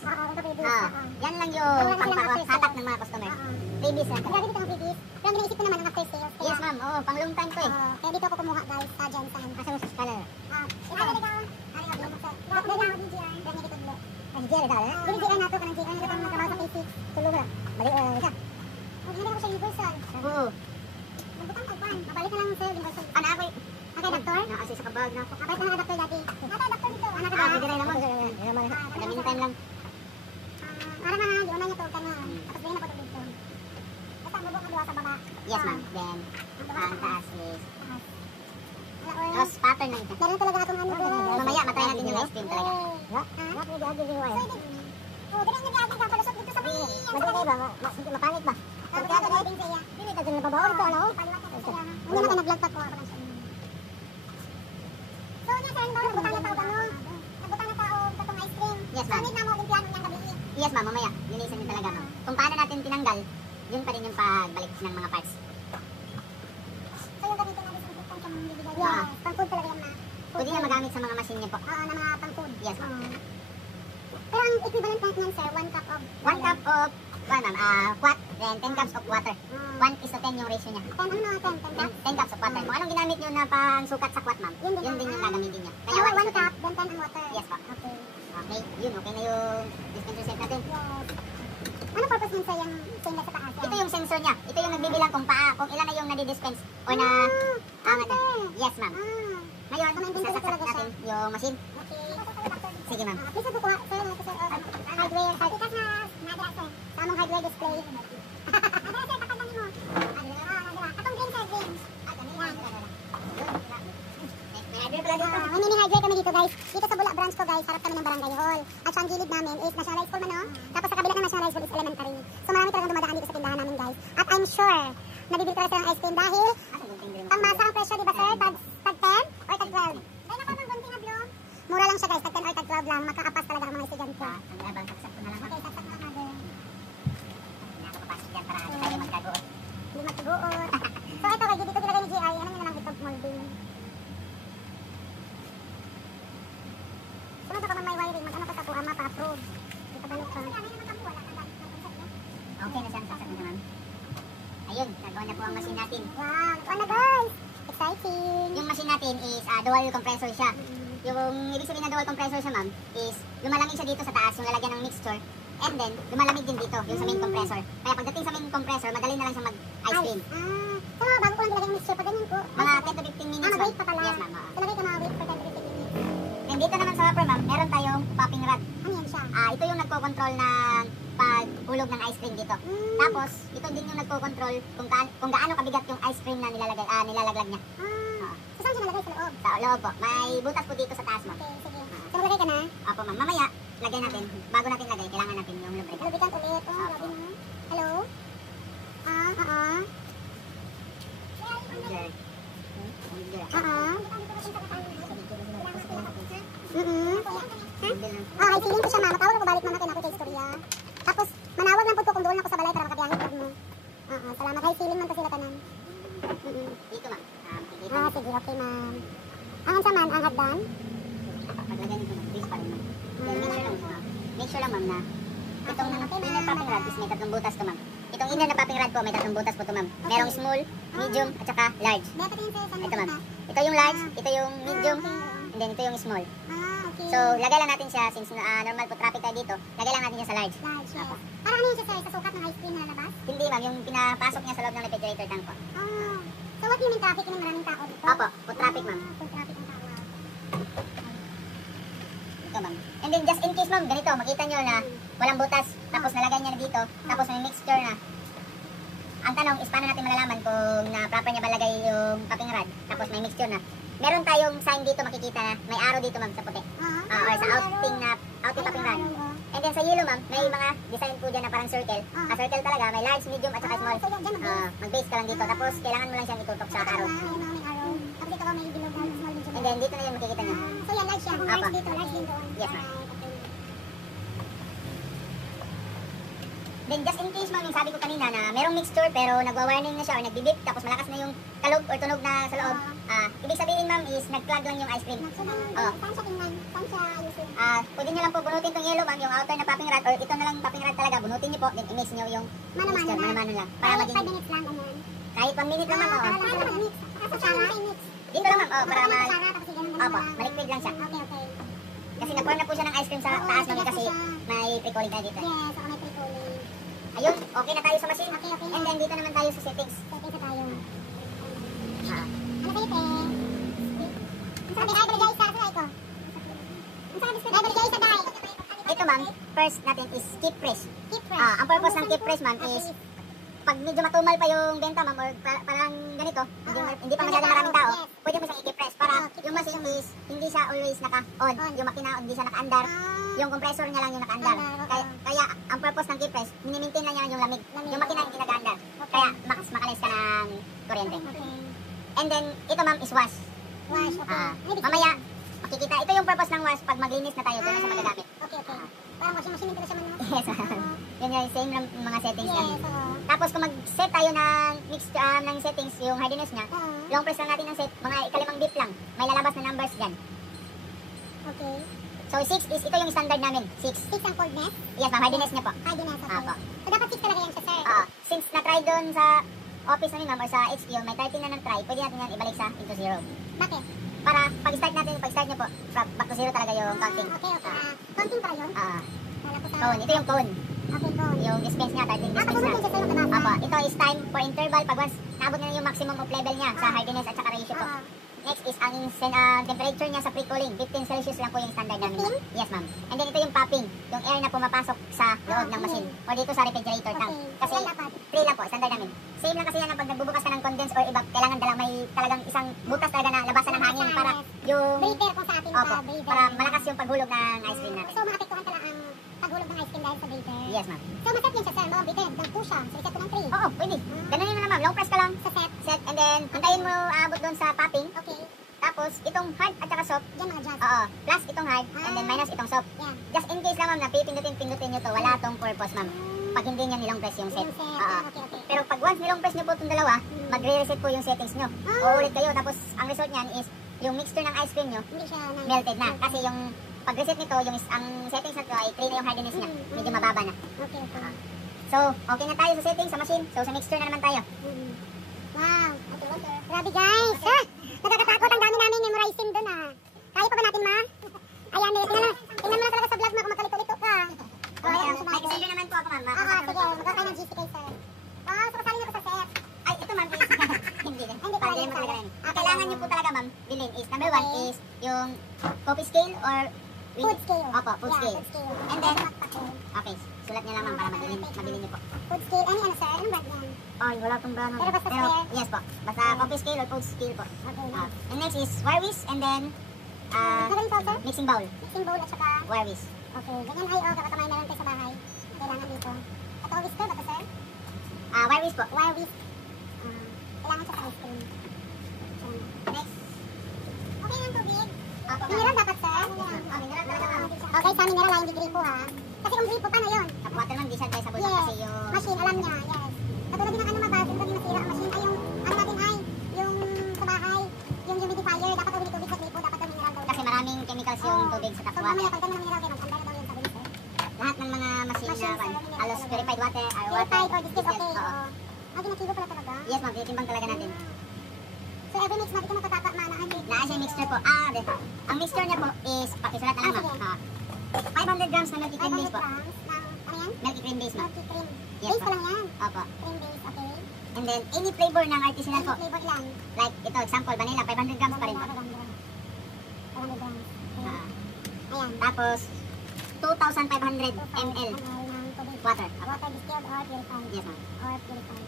Yan lang yung panghatak ng mga customer. Freebies lang. Grabe dito ang freebies. Pero ang ginaisip ko naman ang after sales. Yes, ma'am. Oo, pang long time to eh. Kaya dito ako kumuha, guys, sa Jensen. Asa mo sa skala? Ito na ikaw. Ano yung sa... Dito na ako, DGR. Dito na kitudlo. DGR daw, eh? Dito DGR na ito, kanang DGR na ito, nagkatrabaho sa K6. Tulog na. Balik, isa. Hindi ako siya universal. Oo. Nagbutang ko, pan. Mabalik na lang sa'yo, universal. Ano ako eh? Nakay doktor? Nakasi sa kabag na ako. Kapit na doktor dati. Nakay doktor dito. Ano ka ba? Pwede rin naman. Daming time lang. Para na, di una niya to, ka na. Tapos bilhin na po ito dito. Basta ang bubok na duwa sa baba. Yes, ma'am. Then, ang taas is... Taas. Tapos pattern lang ito. Meron talaga akong ano doon. Mamaya, matry natin yung ice cream talaga. Ha? So, ganyan yung gagawin ka. Palusot dito sa bay. Madali ba? Mapangit ba? Tapos gagawin sa iya. Hindi ka dyan nababawan ko, ano? Hindi naman nag-vlog pa ko. Ako lang siya. So, niya sir, nabutan na tao ano? Nabutan na tao katong ice cream. Yes, So, ma'am. need na mo impiano niyang gabi. Yes, ma'am. Mamaya. Linisan nyo talaga, ma'am. Kung paano natin tinanggal, yun pa rin yung pagbalik ng mga parts. So, yung gamitin na disinfectant sa mga bibigay. Yes. Pang-food talaga yan na. Pwede na magamit sa mga machine niyo po. Oo, na mga pang-food. Yes, ma'am. Pero ang equivalent niyan sir, 1 cup of... 1 cup of, quat, then 10 cups of water. 1:10 yung ratio niya. 10, ano mga 10? 10 cups? 10 cups of water. Kung anong ginamit nyo na pang sukat sa quat, ma'am, Yun din yun din yung gagamitin nyo. Kaya 1 1:10. cup, then 10 ang water. Yes, po. Okay. Okay, yun. Okay na yung dispenser set natin. Yes. Ano purpose niyan sir, yung stainless sa taas? Ito yung sensor niya. Ito yung nagbibilang kung ilan na yung nadi-dispense or na angat. Yes, ma'am. Ngayon, So, maintain isasaksak talaga siya. natin yung machine. Okay. Sige, ma'am. Please kukuha, sir, sir, hardware. Ikas na, nadira sir. Sa among hardware display. Nadira sir, kapag mo. Nadira. Atong green sir, green. Yan. May hardware pala dito. May mini hardware kami dito guys. Dito sa Bula branch ko guys, harap kami ng barangay hall. At sa gilid namin is National High School man, no? Tapos sa kabila ng National High School is elementary. So marami talagang dumadaan dito sa tindahan namin guys. At I'm sure, nabibili talaga sila ng ice cream dahil pangmasa ang presyo, di ba sir? Tag 10 or tag 12? Ay, naku, ng gunting na blue. Mura lang siya guys, tag 10 or tag 12 lang. Makakapas talaga ang mga estudyante. Ang labang saksak ko na lang. Okay, saksak na lang mother. Hindi ako papasok dyan para hindi tayo magkagoot. Hindi magtuguot. So ito guys, dito nilagay ni GI. Ano nyo na lang ito, molding. Sunod ako may wiring, mag-ano ka sa kuha, mapa-approve. Dito ba ka? Okay na siya ang saksak na naman. Ayun, nagawa na po ang machine natin. Wow, ito na guys. Exciting. Yung machine natin is dual compressor siya. Yung ibig sabihin na dual compressor siya, ma'am, is lumalamig siya dito sa taas, yung lalagyan ng mixture. And then, lumalamig din dito, yung sa main compressor. Kaya pagdating sa main compressor, madali na lang siya mag-ice cream. So bago ko lang nilagay yung mixture pa ganyan po. Mga 10 to 15 minutes, mag-wait pa pala. Yes, ma'am. So lagay ka mga wait for 10 to 15 minutes. And dito naman sa upper, ma'am, meron tayong popping rod. Ano yan siya? Ito yung nagko-control ng paghulog ng ice cream dito. Tapos, ito din yung nagko-control kung gaano kabigat yung ice cream na nilalaglag niya. So, saan siya nalagay sa loob? Sa loob po. May butas po dito sa taas mo. Okay, sige. So, nalagay ka na? Opo ma'am. Mamaya, lagyan natin. Bago natin lagay, kailangan natin yung lubricant. Lubricant ulit. Oh, grabe na. Hello? Ay, feeling ko siya, mama. Tawag ako balik, mama, kaya ako kay istorya. Tapos, manawag lang po ko kung doon ako sa balay para makabiyahe ko mo. Salamat. Ay, feeling man to sila tanan. Dito ma'am. Sige, okay, ma'am. Ang sa man, ang hagdan? Paglagyan nito ma'am, please pa rin ma'am. Make sure lang ma'am na itong inner popping rod is may 3 butas to ma'am. Itong inner na popping rod po, may 3 butas po to ma'am. Merong small, medium, at saka large. Ito ma'am. Ito yung large, ito yung medium, and then ito yung small. Okay. So, lagay lang natin siya, since normal po traffic tayo dito, lagay lang natin siya sa large. Large, yes. Parang ano yun siya, sir? Sa sukat ng ice cream na nalabas? Hindi ma'am, yung pinapasok niya sa loob ng refrigerator tank po. So, what do you mean traffic? Yung maraming tao dito? Opo, foot traffic ma'am. Foot traffic ng tao. Ito ma'am. And then just in case ma'am, ganito, makita nyo na walang butas, tapos nalagay niya na dito, tapos may mixture na. Ang tanong is paano natin malalaman kung na proper niya ba lagay yung popping rod, tapos may mixture na. Meron tayong sign dito makikita na may arrow dito ma'am sa puti. Or sa outing popping rod. And then sa yellow ma'am, may mga design po dyan na parang circle. Circle talaga, may large, medium at saka small. Mag-base ka lang dito, tapos kailangan mo lang siyang itutok sa arrow. Tapos dito ka may bilog na small, medium. And then dito na yung makikita niyo. So yan, large siya. Kung large dito, large din doon. Yes ma'am. Then just in case ma'am, yung sabi ko kanina na merong mixture pero nagwa-warning na siya or nagbibip tapos malakas na yung kalog or tunog na sa loob. Ibig sabihin ma'am is nag-clog lang yung ice cream. Saan siya tingnan? Saan siya ayusin? Pwede nyo lang po bunutin tong yellow ma'am, yung outer na popping rod or ito na lang popping rod talaga. Bunutin nyo po, then i-mix nyo yung mixture. Mano-mano lang. Para Kahit maging 5 minutes lang, ganyan. kahit 1 minute lang ma'am. Para lang siya mix. Saan mix? Dito lang ma'am, para tapos ganun Opo, maliquid lang siya. Okay. Kasi na-pour na po siya ng ice cream sa taas ma'am kasi may pre-cooling tayo dito. Yes, may pre-cooling. Ayun, okay na tayo sa machine. Okay. And then dito naman tayo sa settings. Settings na tayo. Ah. Ano kayo, te? Ang sabi, ay, baligay sa ito. Ang sabi, ay, baligay sa day. Ito ma'am, first natin is keep fresh. Keep fresh. Ang purpose ng keep fresh ma'am is pag medyo matumal pa yung benta ma'am or parang ganito, hindi pa masyadong maraming tao, pwede mo siyang i-keep fresh para yung machine is hindi siya always naka-on. Yung makina hindi siya naka-andar. Yung compressor niya lang yung naka-andar. Kaya ang purpose ng keep fresh, mini-maintain lang niya yung lamig. Yung makina hindi naka-andar. Kaya makalis ka ng kuryente. And then ito ma'am is wash. Wash, okay. Mamaya makikita, ito yung purpose ng wash pag maglinis na tayo, doon na siya magagamit. Okay. Parang washing machine ito na siya man. Yes. Yun yung same lang mga settings niya. Yes, oo. Tapos kung mag-set tayo ng ng settings, yung hardiness niya, long press lang natin ng set, mga ikalimang beep lang. May lalabas na numbers dyan. Okay. So 6 is, ito yung standard namin. 6. 6 ang coldness? Yes, ma'am, hardiness niya po. Hardiness, okay. Apo. So dapat 6 talaga yan siya, sir? Since na-try doon sa office namin ma'am or sa HQ, may 13 na ng-try, pwede natin yan ibalik sa into 0. Bakit? Para pag-start niyo po, back to 0 talaga yung counting. Okay. Counting para yun? Kala ko sa... Cone, ito yung cone. Okay, cone. Yung dispense niya, starting dispense Pag niya. siya sa'yo magkabasa? Apo, ito is time for interval. Pag once naabot na yung maximum of level niya sa hardiness at saka ratio po. Next is ang temperature niya sa pre-cooling. 15 Celsius lang po yung standard namin. 15? Yes, ma'am. And then ito yung popping. Yung air na pumapasok sa loob ng machine. Or dito sa refrigerator tank. Kasi 3 lang po, standard namin. Same lang kasi yan na pag nagbubukas ka ng condense or evap, kailangan may talagang isang butas talaga na labasan ng hangin para yung... Breather kung sa atin Opo, sa breather. para malakas yung paghulog ng ice cream natin. So maapektuhan pala ang paghulog ng ice cream dahil sa breather? Yes, ma'am. So maset yun siya, sir. Mga breather, nag-2 siya. So reset ko ng 3. Oo, pwede. Ganunin mo na ma'am. Long press ka lang. Sa set? Set. And then, hintayin mo aabot doon sa popping. Okay. Tapos, itong hard at saka soft. Yan mga jazz. Oo. Plus itong hard. And then minus itong soft. Yan. Just in case lang ma'am na pindutin nyo to, wala tong purpose ma'am. Pag hindi nyo nilong press yung set. Yung set. Oo. Okay. Pero pag once nilong press nyo po itong dalawa, magre-reset po yung settings nyo. Uulit kayo. Tapos, ang result nyan is, yung mixture ng ice cream nyo, Hindi siya melted na. Kasi yung pag-reset nito, ang settings na to ay 3 na yung hardiness niya. Medyo mababa na. Okay. So, okay na tayo sa settings, sa machine. So, sa mixture na naman tayo. Wow. Okay. Grabe guys. Nakakatakot. Ang dami namin memorizing doon Kaya pa ba natin, ma? Ayan, tingnan mo na talaga sa vlog mo kung magkalito-lito ka. May kasi naman po ako ma'am. Sige. Magkakain ng GC kay sir. Wow, so kasali niyo ko sa set. Ay, ito ma'am is, hindi na. Hindi pala yun. Kailangan nyo po talaga ma'am, bilhin is, number 1 is yung coffee scale or Food scale. Opo, food Yeah, scale. food scale. And then, okay. So, sulat niya lang ma'am para mabili niyo po. Food scale, ano sir? Anong brand yan? Oh, wala tong brand. Pero basta scale? Yes po. Basta coffee scale or food scale po. Okay. And next is wire whisk and then Magaling po sir? mixing bowl. Mixing bowl at saka Wire whisk. okay, ganyan ay kapag may meron kayo sa bahay. Kailangan dito. At whisker ba ito sir? Wire whisk po. Wire whisk. Kailangan siya sa ice cream. Next. Okay lang tubig. Apo. Mineral dapat sir? Mineral talaga ma'am. Okay, sa mineral ay hindi gripo ha. Kasi kung gripo, paano yun? Sa water ma'am, di siya advisable Yes. kasi yung Machine, alam niya, yes. Katulad din ng ano mabasa, hindi masira ang machine ay yung ano natin ay yung sa bahay, yung humidifier, dapat tubig sa gripo, dapat yung mineral daw. kasi maraming chemicals yung tubig sa tap So, water. mamaya pag ganun ang mineral, kaya magkanda daw yun sabi ni sir. Lahat ng mga machine Machine, na sir, mineral halos talaga. purified water or water. Purified or distilled, okay. Oo. Oo. Ginakibo pala talaga. Yes ma'am, titimbang talaga natin. So, every mix, mati ka magkatapa, maanahan. Naa siya mixture po. Ang mixture niya po is, pakisulat na lang sige. ma'am. 500 grams na milky cream 500 base po. grams ng, ano yan? Milky cream base ma'am. Milky cream. Yes, Base pa ma'am. lang yan. Opo. Cream base, okay. And then, any flavor ng artisanal po. Flavor lang. Like, ito, example, vanilla, 500 grams pa rin po. 500 grams. Okay. Ah. Ayan. Tapos, 2,500 ml ng tubig. water. Water distilled or purified. Yes ma'am. Or purified.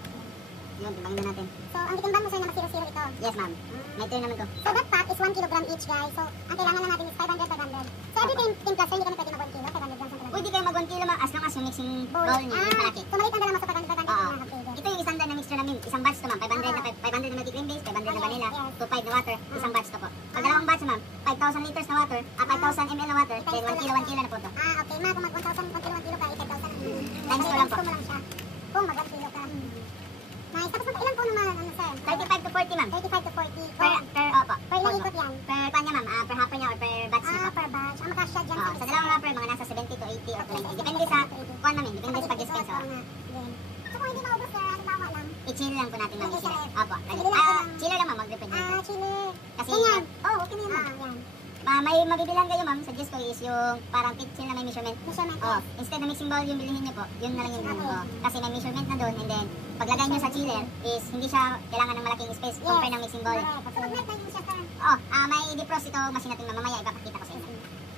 Yun, timbangin na natin. So, ang itimbang mo sir na masiro-siro ito. Yes ma'am. May turn naman to. So, that pack is 1 kilogram each, guys. So, ang kailangan lang natin is 500. So, every timpla, sir, hindi kami pwede mag 1 kilo. 500 grams ang kailangan. Pwede kayo mag 1 kilo ma'am as long as yung mixing bowl niya yung malaki. So, maliit ang dala mo sa 500 Oo. na okay. Ito yung standard na mixture namin. Isang batch to ma'am. 500 na milky cream base, 500 na vanilla, 2,500 na water. Isang batch to po. Pag dalawang batch ma'am, 5,000 liters na water, 5,000 ml na water, then 1 kilo na po to. Okay, ma, kung mag 1 kilo ka, 5,000. Times ko lang po. Times ko mo lang siya. Kung mag 1 kilo ka. Nice. Tapos, ilan po naman, ano sir? 35 to 40 ma'am. 35 to 40. Opo. Per ilang ikot yan? Per kanya ma'am, per hopper niya or per batch niya po. Per batch. Ang makasya dyan. Sa dalawang wrapper, mga nasa 70 to 80 or 90. Depende sa kuwan namin, depende sa pag-dispense. So, kung hindi maubos sir, ang bawa lang. I-chill lang po natin ma'am. Okay, sir. Opo. Chiller lang ma'am, mag-refrigerate. Chile. Kasi, Ganyan. okay na yun ma'am. Yan. May mabibilan kayo ma'am, suggest ko is yung parang pitchin na may measurement. Measurement. Instead na mixing bowl yung bilhin niyo po, yun na lang yung kasi may measurement na doon and then paglagay niyo sa chiller is hindi siya kailangan ng malaking space compare ng mixing bowl. So, mag-net na yun siya sir. May defrost ito machine natin mamaya ipapakita ko sa inyo.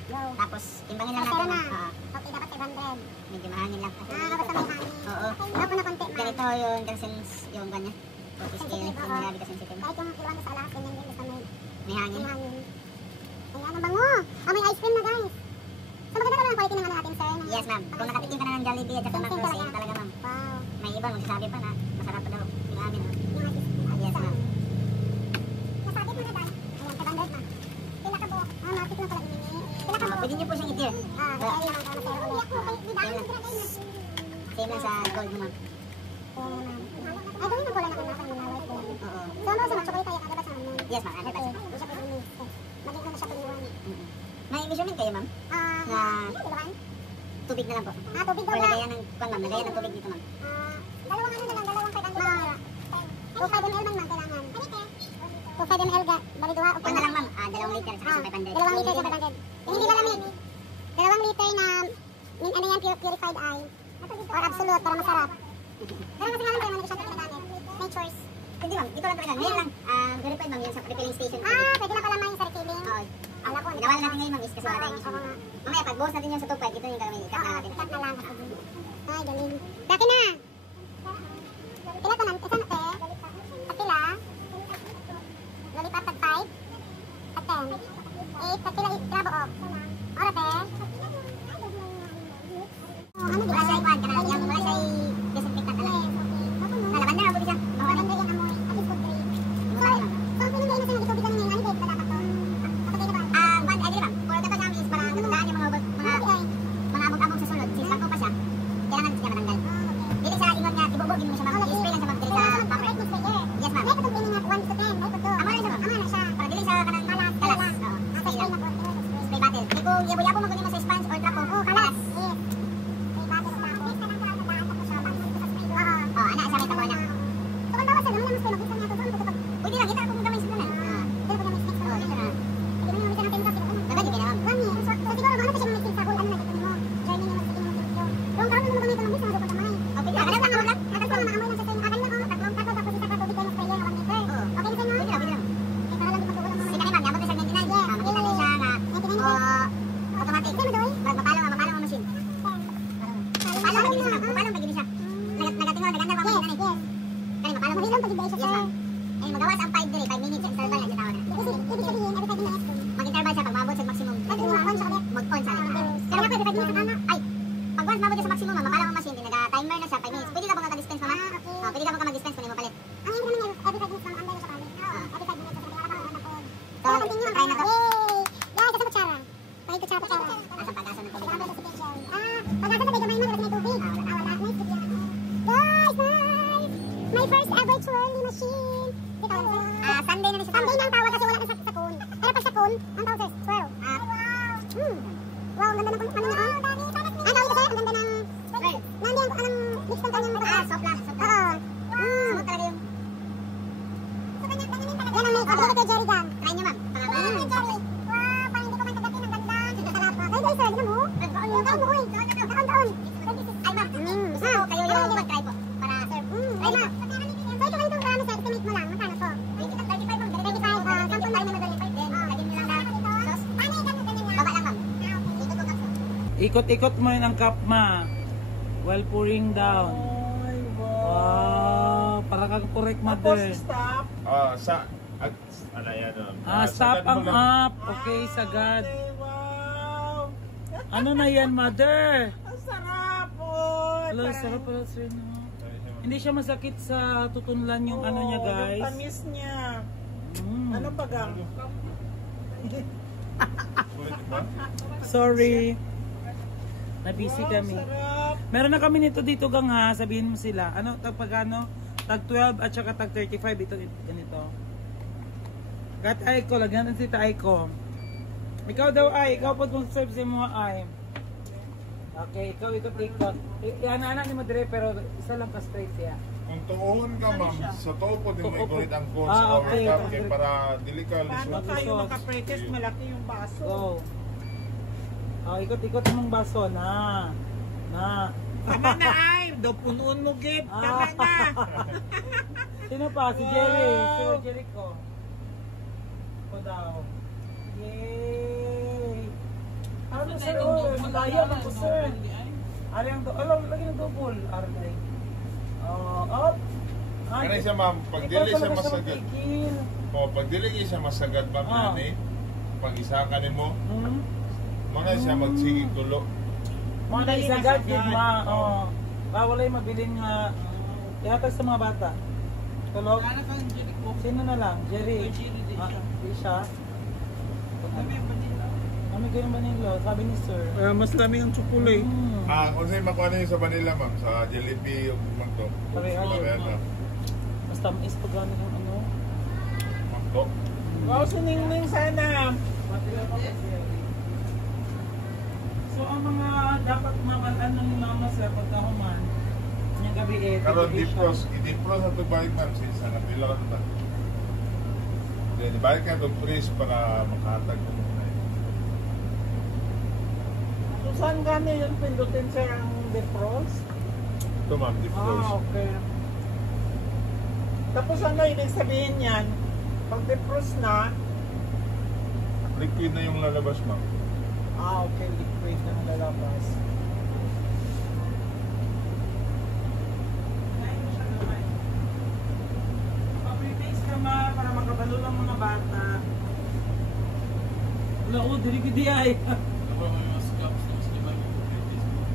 Go. Tapos timbangin lang Pero natin. na. Okay, dapat 500. Medyo mahangin lang kasi. Basta may hangin. Oo. Wala po na konti, ma'am. Ganito yung consens yung kanya. Coffee scale, yung grabe ka sensitive. Kahit yung iwan mo sa alas, ganyan din. Basta may May hangin. hangin. Ayan, ang bango. May ice cream na, guys. So, maganda talaga ang quality ng ano natin, sir. Yes ma'am. Kung nakatikim ka na ng Jollibee at saka Same Macros, talaga. yun talaga ma'am. Wow. May iba magsasabi pa na masarap pa daw yung amin. Yung ice cream. Yes ma'am. Nasabit mo na, guys. Ayan, 500 na. Pila ka buhok. Matik na pala ini. Pila ka buhok. Pwede niyo po siyang i-tear. Kaya naman ka na, sir. Umiyak mo. Di dahil na Same lang sa gold mo ma'am. Ay, gawin ng kulay na kanya kanina, white gold. Oo. So, ano sa chocolate tayo, kada ba sa ano? Yes ma'am, ano ba Okay, siya? hindi siya pwede mix. Maging na siya pwede iwan. May measurement kayo ma'am? Hindi naman. Tubig na lang po. Tubig daw Or lang. lagayan ng kwan ma'am, lagayan ng tubig dito ma'am. Dalawang ano na lang, dalawang 500 ml. 5 ml man kailangan. 5 ml ga, bali duha. Kwan na lang ma'am, 2 liter sa 500. 2 liter sa 500. Hindi malamig. 2 liter na ano yan, purified eye. Or absolute para masarap. Pero kasi nga lang tayo, hindi siya ginagamit. Nature's. Hindi ma'am, ito lang talaga. Ngayon lang, verified ma'am yung sa refilling station. Pwede na pala yung sa refilling. Oo. Ala ko. Ginawa natin ngayon ma'am is kasi wala tayong measurement. Mamaya pag buhos natin yung sa 2.5, ito yung gagawin. Ikat na natin. Ikat na lang. Ay, galing. Dati na. Pila to nan? Isa na te? At pila? Lollipop at 5? At 10? 8? At pila? Pila buok? Ora te? Wala siya ikwan, kanang yung wala siya i-disinfectant talaga. Lavender ang buti siya. Lavender yung amoy. At least good grade. So, ang pinundayin na siya ng itubig namin ngayon, ano ba dapat to? Kapatay na ba? Ay, di ba? For the namin is parang natandaan yung mga abog-abog sa sulod. Since bago pa siya, kailangan siya matanggal. Dili siya ingon nga, ibubugin mo siya ma'am. I-spray lang siya ma'am, dili sa buffer. Yes ma'am. May patong cleaning at 1 to 10. May patong. Ama na siya ma'am. Ama na siya. Para dili siya kanang kalas. Oo. Spray lang. Spray bottle. Kaya kung yabo-yabo mo kunin mo sa sponge or trapo, kalas. Yes. May battle sa akin. Next na lang daan tapos siya pag sa spray. Anak siya may tabo na. So, kung bawa siya, naman mas kayo mag-isa niya. Doon ko Pwede lang, kita kung gamay sa tunan. Pero pag mix Oo, ito na. Hindi mo yung natin kasi Dapat hindi na ma'am. Mami, so siguro ano pa siya mixing sa whole ano na dito mo. Journey niyo sige mo dito. Kung karon mo gamit ang mix na ko tamay. Okay, Kada kada sa sa mga kada sa mga amoy na sa tayo. Akan na ko tatlong tato tapos isa ka tubig kayo sprayer na 1 liter. Okay na sa inyo? Pwede lang, pwede lang. Eh para lang di pagtuulan mo. Sige na ma'am, yabot na sa 99. Makita din siya na automatic. Sige mo doy. Mapalo ang machine. Palo Kani mapalo mo. Yes, ma'am. Eh, magawas ang 5 dire, 5 minutes interval lang sa tawag na. Ibig sabihin, every 5 minutes. Mag-interval siya pag maabot sa maximum. Mag-on siya ulit. Mag-on sa ulit. Pero ako, every 5 minutes na ay, pag once maabot sa maximum, mapala ang machine, nag-timer na siya 5 minutes. Pwede ka bang mag-dispense mama? Pwede ka bang mag-dispense kung mo palit? Ang hindi naman every 5 minutes lang, under siya palit. Every 5 minutes, so, try na to. Yay! Guys, sa kutsara. Kahit kutsara. Asang pag-asa ng tubig. Pag-asa na gamay mo, kasi may tubig. Wala. Nice to be guys, nice! My first ever twirly machine. Sunday na siya. Sunday na ang tawag kasi wala na sa kun. Pero pag sa kun, ang tawag sir, twirl. Wow, ang ganda ng ano niya. Ang tawag ito sir, ang ganda ng anong mix ng kanyang soft lang. Smooth talaga yung yan ang make-up dito kay Jerry Gang. Try nyo ma'am. Jerry. Wow, parang hindi ko man tagapin. Ang ganda. Sarap pa. Guys, sir, ganda mo? Taon mo ko eh. Taon. Ay ma'am, gusto ko kayo yung mag-try po. Para sir. Ay ma'am. So ito ganitong rami sir, estimate mo lang. Magkano to? 35 ma'am. 35. Sample na rin na 35 din. Lagyan nyo lang na sauce. Baba lang ma'am. Dito po kapso. Ikot-ikot mo yun ang cup, ma. While pouring down. Wow, para kang correct, mother. Stop. Stop ang up. Okay, sagad. Wow. Ano na yan, mother? Ang sarap po. Hello, sarap pala sir, no? Hindi siya masakit sa tutunlan yung ano niya, guys. Yung tamis niya. Ano ba gang? Sorry. Na-busy kami. Sarap. Meron na kami nito dito gang ha. Sabihin mo sila. Ano, pag ano? Tag 12 at saka tag 35. Ito, ganito. Gat Aiko. Lagyan natin si Aiko. Ikaw daw ay. Ikaw po itong serve si mga ay. Okay, ikaw ikot-ikot. Anak ni mo dire pero isa lang ka straight siya. Kung tuon ka ma'am, sa tuo po din mo ikulit ang coach sa okay. overcap kay para dili ka Paano lisod. tayo makapractice? Malaki yung baso. Go. Oh, ikot-ikot mong baso na. Tama na ay. Do punuan mo gid. Tama na. Sino pa? Si Jerry. Sir Jericho. Ko daw. Yay! Ano sir? Oh, malaya mo po sir. Ari ang alam lagi ng double. Ari. Up. Kanay siya ma'am, pag dili siya masagad. Pag dili siya masagad ma'am nani, pag isa ka nimo, mga siya magsigig tulo. Mga na isagad gid ma. Bawalay mabiling nga yata sa mga bata. Tulog. Sino na lang? Jerry. Di siya. Kami kayo Manila, sabi ni sir. Mas dami ang chocolate. Kung sa'yo makuha na yung sa vanilla ma'am, sa Jollibee yung magto. Pareha. Mas tamis pag gano'n yung ano. Magto. Wow, siningning sana. So ang mga dapat mamalan ng mama sir pagkahuman, yung gabi Karon defrost sa ito balik ma'am, sinsa na pila ka ito. Then ibalik ka ito freeze para makahatag mo muna. So saan gano'n yung pindutin sir ang defrost? Ito ma'am, defrost. Okay. Tapos ano ibig sabihin yan? Pag defrost na, liquid na yung lalabas ma'am. Okay, liquid na lalabas. Pa-pre-taste ka ma para makabalo ng mga bata. Wala ko, dili di ay.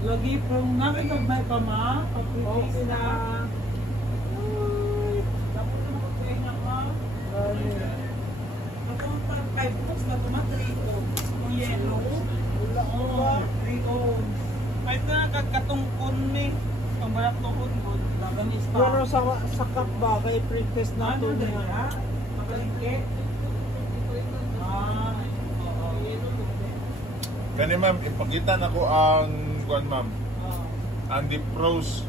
Lagi from nakikinig ka ma, pa-pre-taste na. Dapat na makapay niya ka. Kapag 5 books na tumatri ko. Yellow. Oo, 3 ohm. Kahit na nagkatungkon ni. Ang bayak tungkon ko. Laban is pa. Pero sa cup ba, kay pre-test na ito niya? Makalingkit. Kani ma'am, ipagitan ako ang kuan ma'am. Ang defrost.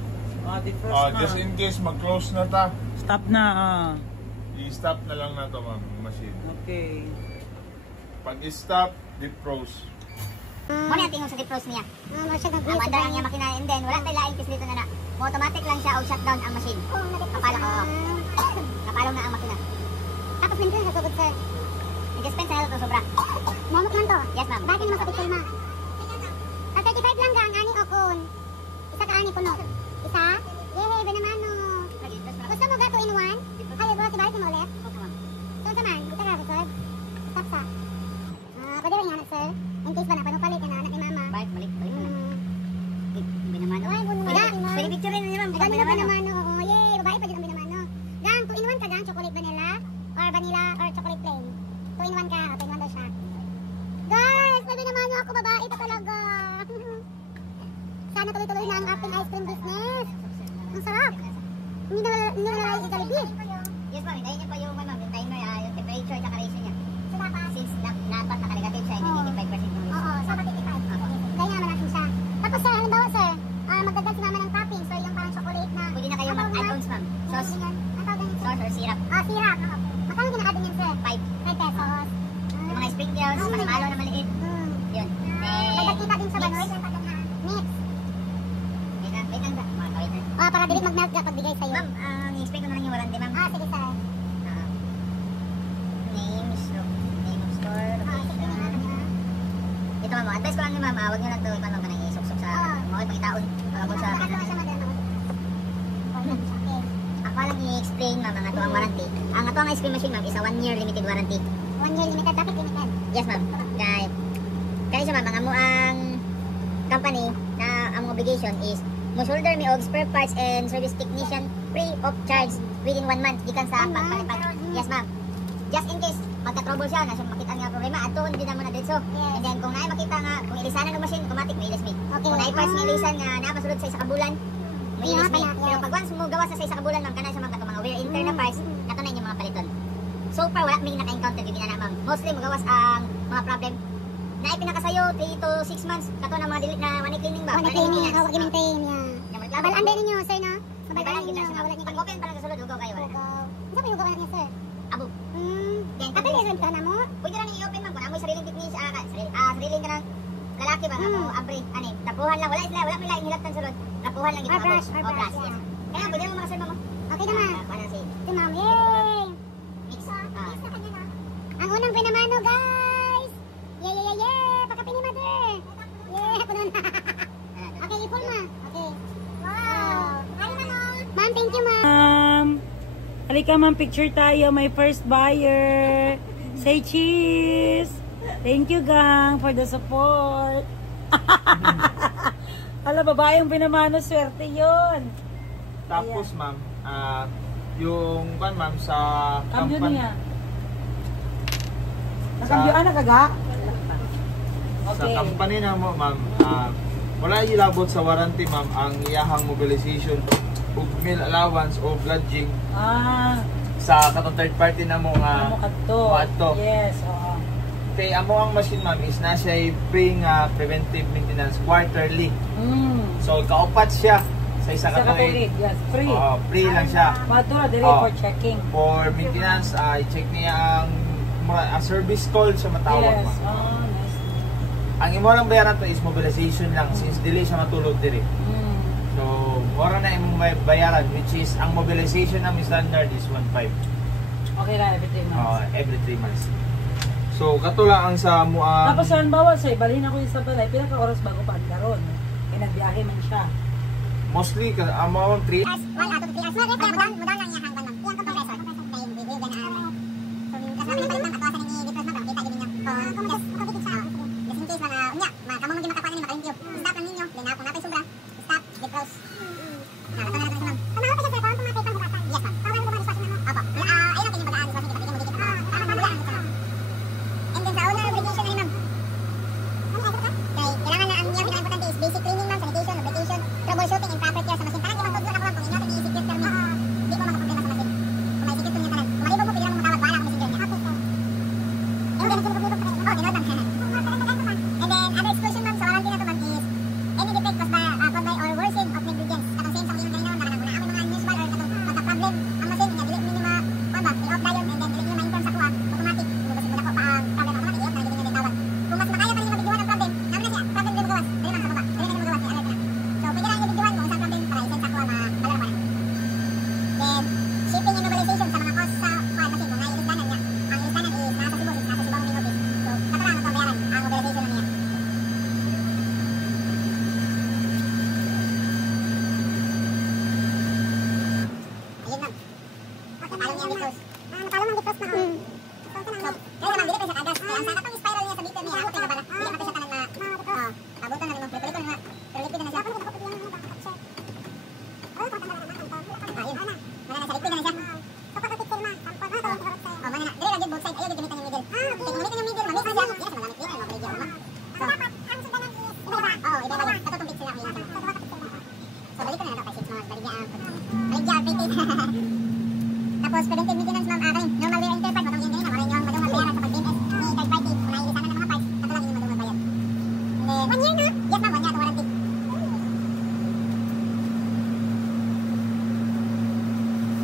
Defrost na. Just in case mag-close na ta. Stop na. I-stop na lang na to ma'am, machine. Okay. Pag i-stop, defrost. Muna yung tingong sa defrost niya. Amanda lang niya makina and then wala tayo laing dito na na. Automatic lang siya o shutdown ang machine. Kapalong kapalong na ang makina. Tapos minsan sa tubig sir. Nag-dispense na ito sobra. Momok man to? Yes ma'am. Bakit naman sa picture ma? Sa 35 lang gang, ani o kun. Isa ka ani puno. Isa? Yehey, benamano. Gusto mo gato yung Jollibee. Yes, ma'am. Hintayin niyo pa yung, ma'am, yung timer, yung temperature at ratio niya. So, dapat, since dapat naka-negative siya, hindi 85% yung ratio. Oo, so, 85. Kaya naman natin siya. Tapos, sir, halimbawa, sir, magdagdag si mama ng toppings, so yung parang chocolate na... Pwede na kayo mag-add-ons, ma'am. Sauce. Sauce or syrup. Oh, syrup. Magkano gina-add niyan, sir? 5 pesos. Yung mga sprinkles, marshmallow na maliit. Yun. Dagdag din sa banoy. Mix. Wait lang, mga ka-waiter. Para dili mag-melt ka pagbigay sa'yo. Ma'am, i-explain ko na lang yung warranty, ma'am. Sige, sir. Name of store, location. Ito, ma'am, advice ko lang niyo, ma'am, huwag niyo lang ito ipano ka nang isok-sok sa mga pangitaon. Pagkabot sa akin. Ako lang i-explain, ma'am, ang ito ang warranty. Ang ito ang ice cream machine, ma'am, is a 1-year limited warranty. 1 year limited, dapat limited. Yes, ma'am. Kaya siya, ma'am, ang company na ang obligation is mo shoulder me og spare parts and service technician free of charge within 1 month gikan sa pagpalipat. Yes, ma'am. Just in case magka-trouble siya na siya makita nga problema adton din naman na dito. And then kung naay makita nga kung ilisanan ng machine automatic may ilis me. Kung naay parts nga ilisan nga napasulod sa isa ka bulan may ilis me. Pero pag once mo gawas sa isa ka bulan, ma'am, kana siya, ma'am, katong mga wear internal parts katunay yung mga paliton. So far wala may naka-encounter gyud na, ma'am. Mostly magawas ang mga problem na ipinakasayo 3 to 6 months kato na mga delete na money cleaning ba? Money cleaning, huwag i-maintain niya. Balaan din ninyo, sir, no? Balaan din niya. Pag open pa lang sa sulod, hugaw kayo. Saan pa yung hugawan niya, sir? Abo. Kapag i-rent ka na mo? Pwede lang i-open, ma'am. Kung amoy sariling technique, sariling ka ng lalaki ba? Ako, abri, anin. Tapuhan lang. Wala may laing hilatan sulod. Tapuhan lang. Or brush, yes. Kaya, pwede mo mga sir, ma'am. Okay naman. Si ma'am, yay! Mix na kanya na. Ang unang pinamano, guys! Yay! Pakapin ni mother! Yay! Ako nun. Okay, i-pull ma. Okay. Wow! Ma'am, thank you, ma'am. Halika, ma'am, picture tayo. My first buyer. Say cheese! Thank you, gang, for the support. Hala, babaeng pinamano, swerte yun. Tapos, ma'am, yung ma'am, sa cambio niya. Nakambyoan na kaga? Sa company na mo, ma'am, wala ilabot sa warranty, ma'am, ang iyahang mobilization ug meal allowance o lodging sa katong third party na mo nga mo. Yes, oo. Kay amo ang machine, ma'am, is na siya free nga preventive maintenance quarterly. So kaupat siya sa isa ka tuig. Yes, free. Free lang siya. Madura diri for checking. For maintenance, i-check niya ang service call sa matawag, yes. ma'am. Ang imo lang bayaran to is mobilization lang since dili siya matulog diri. So, mura na imong bayaran, which is ang mobilization namin standard is 1.5. Okay lang, every 3 months. Every 3 months. So, kato lang ang sa mua. Tapos saan bawa sir, balhin ako yung sa balay, pinaka oras bago pa karon. Nagbiyahe man siya. Mostly, amount 3. 1 out of 3 hours. Mudan lang niya hanggang lang. Iyang compressor. Kaya yung video na kasi namin yung pagkawasan ni Dipros na kita din niyo. Yes, makabitin siya. Just in case mga unya, kamong maging makakuha ni makalimpyo. Stop lang ninyo. Then kung napay sobra, stop, Dipros. Nato na natin, ma'am. Tama pa siya sir, kung pumatay pang bukatan. Yes, ma'am. Tama ba dishwashing na mo? Opo. Ayun lang kanyang bagaan dishwashing kita pwede mo dikit. Tama ba dito, ma'am. And then sa una obligation na ni ma'am. Kailangan na ang iyang pinaka-importante is basic cleaning, ma'am, sanitation, lubrication, troubleshooting, and proper care sa machine. Parang ibang tudlo na ko lang kung inyo i-secret term niya. Hindi mo makaproblema sa machine. Kung may secret niya tanan. Kung malibog mo, pwede lang mo matawag. Bahala ako messenger niya. And then, sinupag-ibog pa rin. Oh, dinod lang. And then, other exclusion, ma'am, sa warranty na to, ma'am, is any defect caused by or worsen of negligence. Katong same sa kanyang ganyan naman, nakanagunan. Ang mga news ball or katong magka-problem ang machine niya, dili minima, kung ba, i-off dayon, and then dili minima inform sa kuha, automatic. Mubasig mo na ko pa ang problem automatic, i-off na, dili minima tawag. Kung mas makaya pa rin mabigyan ng problem, naman na siya, problem din magawas. Dili man sa baba, dili na magawas, i-alert na. So, pwede lang yung bigyan kung saan problem para i-send sa kuha mabalaro na. Then, shipping and mobilization sa mga cost sa kuha machine, kung nai-ilistanan niya. Ang ilistanan is nasa Cebu, nasa Cebu main office. So, katalang ang bayaran, ang mobilization na niya. Ayun, ma'am. Natalong niya ang Dipros. Natalong ang Dipros na ako. So, kaya naman, dili pa siya kagas. Kaya ang sakatong spiral niya sa bitter niya, ako tayo bala. Dili pa siya tanan na, abutan na rin mong pulipulipon na, pulipid na siya. Ayun. Mana na sa liquid na siya. Mana na, dili lagi both side. Ayaw, gamitan yung middle. Okay, kung gamitan yung middle, mamit na siya. Yes, magamit din. Mabaligyan mo, ma'am. So, dapat, ang sundanan is, iba-iba. Oo, iba-iba. Katutumpik sila ko yun. So, balik ko na ito kay 6 months. Baligyan. Tapos, preventive maintenance, ma'am, normal wear and tear part, matang yung ganyan, maraming yung madung magbayaran sa pag-DNS ni third party, kung nailisanan ng mga parts, ito lang yung madung magbayad. And then, 1 year na? Yes, ma'am, 1 year to warranty.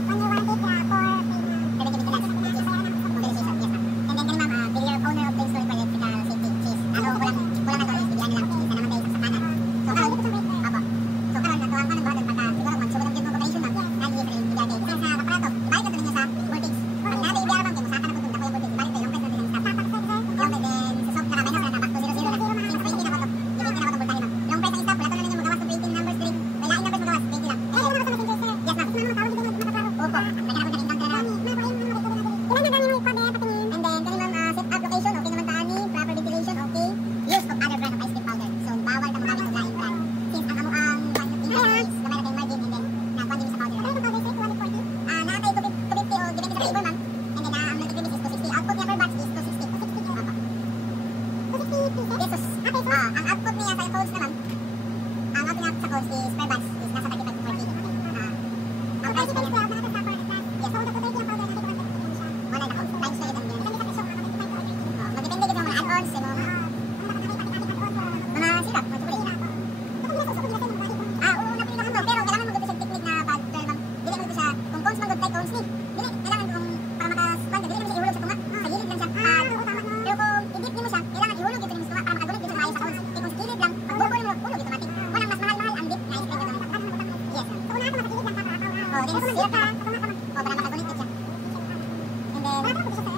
1 year warranty for preventive maintenance. Mobilization, yes, ma'am. And then, ganun, ma'am, failure of owner of the installed for electrical safety, which is, kulang na to, is bigyan nilang, isa naman tayo sa kanan. So, karon, opo. So, karon, natuwa ko ng buhaton, pagka, siguro, kung subod ang dito operation, ma'am, nag-i-rin, bigyan tayo. Kasi sa aparato, ibalik na to ninyo sa voltage. Pag nabi ibiyara, ma'am, kung saka na po itong dako yung voltage, ibalik tayo, yung press na din ang stop. Yung then, sa soft, nakabay na sila, back to 0-0 na. Since 20 na ko to, yung 20 na ko itong voltahe, ma'am. Yung press ang stop, wala to na ninyo magawas ng 20 numbers 3. May lain numbers magawas, 20 lang. Yes, ma'am. Opo. Lagyan ako ng encounter na. And then, kani ma'am, set up location, okay naman taani, proper ventilation, okay. Use of other brand of ice cream powder. So, bawal na magamit sa laing brand. Since ang is, gamay na tayong margin, and then, nakuha din sa powder. Ano powder, sir? 240? Nakatay 250 o depende sa flavor, ma'am. And then, ang multi-cream is 260. Output niya per batch is 260. 260 opo. 260 pesos? Pesos? Ang output niya sa codes naman, ang output niya sa codes is per batch is nasa 35 to 40. Ang price pa niya. Yes, so, 230 ang powder natin. Wala na ako. Times na yun. Magdepende din sa mga add-ons, mga sirap, mga chocolate. Oo, napilihan mo. Pero kailangan mo gawin sa technique na powder, ma'am. Dili mo gawin siya, kung cones man, good type cones ni. Dili, kailangan kung para makaspan ka, dili naman siya ihulog sa tunga. Sa gilid lang siya. Pero kung i-dip mo siya, kailangan ihulog dito sa tunga para makagulit dito sa maayos sa cones. Kaya kung sa gilid lang, pag bukol mo, hulog automatic. Walang mas mahal-mahal ang dip na ice cream ka naman. Yes, ma'am. Oo, din sirap ka. O, para makagulit dito siya. And then, medyo price siya.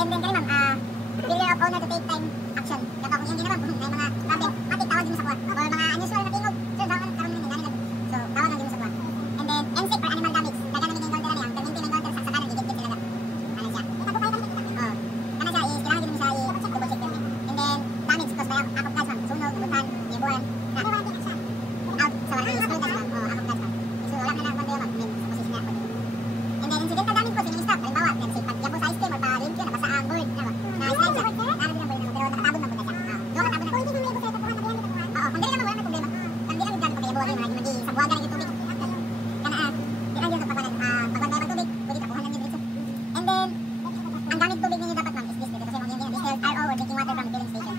And then, kaya ma'am, failure of owner to take time action. Dapat kung hindi naman, may mga problem, matik tawag din mo sa kuha. Or mga unusual na tingog, sir, bawal karoon din nila. So, bawal lang din mo sa kuha. And then, NSEC or animal damage. Daga namin yung counter na niya. Ang perminti ng counter sa sakaran, i-get sila. Ano siya? Oo. Ano siya is, kailangan din mo siya i-double check permit. And then, damage caused by akop gas, ma'am. Sunog, nabutan, nibuhan. Out sa wala yung screw gas, ma'am. Oo, akop gas, ma'am. So, wala na lang kung ma'am. Sa position na ako. And then, incidental damage po, sining stop. Halimbawa, let's say, pag yabo sa ice cream or pa-limp yun, nabasa ang board. Na-slide siya. Naroon din ang board naman, pero nakatabon na po na siya. Doon katabon na. Oo, hindi naman yung oo, hanggang lang wala may problema. Hanggang lang yung gano'n pagkayabuhan yun, hindi sa buwagan lang yung tubig. Kana, di lang yung pagpagay ng tubig, pwede tapuhan lang yung diretso. And then, ang gamit tubig ninyo dapat, ma'am, is this. Kasi kung yung distilled RO or drinking water from the filling station.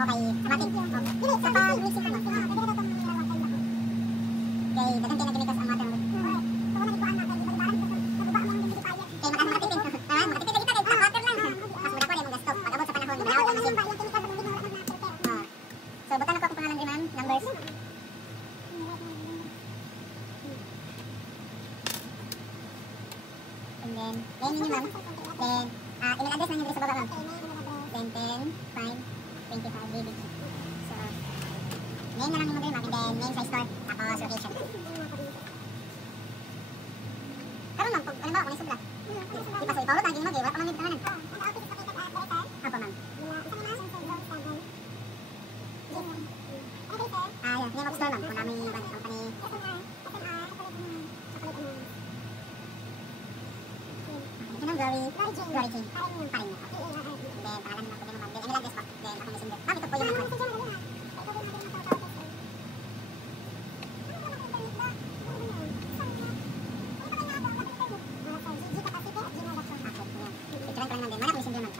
Okay, automatic. Okay. Sa pag-mixing ko, ma'am. Okay, daganti na chemicals ang water mo. Okay, makatipid. Makatipid na kita, kahit water lang. Mas muna ko rin mong gasto. Pag-abot sa panahon, mag-out ang machine. So, butan ako kung pangalan rin, ma'am. Numbers. And then, name ninyo, ma'am. Then, email address na nyo dito sa baba, ma'am. Then, 10, 5, 25, baby. So, name na lang ninyo, ma'am. And then, name sa store. Tapos, location. Karoon, ma'am. Halimbawa, kung isobra. Di pa so, ipawalot ang ginimag eh. Wala pa man yung pinanganan. Apa, ma'am? Yeah. Name of store, ma'am. Kung namin company. Ganun, Glory Chain. Parin mo. Then, pangalan naman po din, ma'am. Then, email address pa. Then, ako messenger. Ma'am, ito po yung account. Ito lang lang din. Mana ko messenger, ma'am.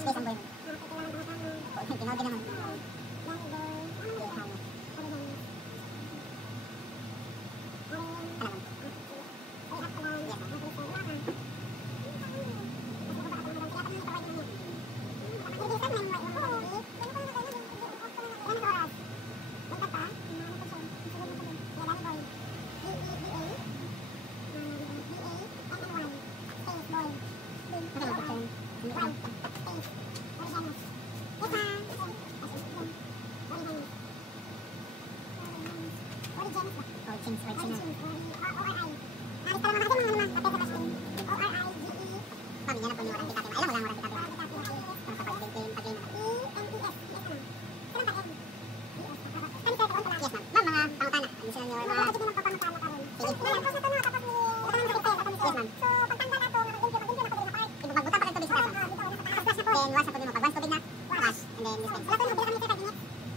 Space ang boy, ma'am. Tinawag din naman.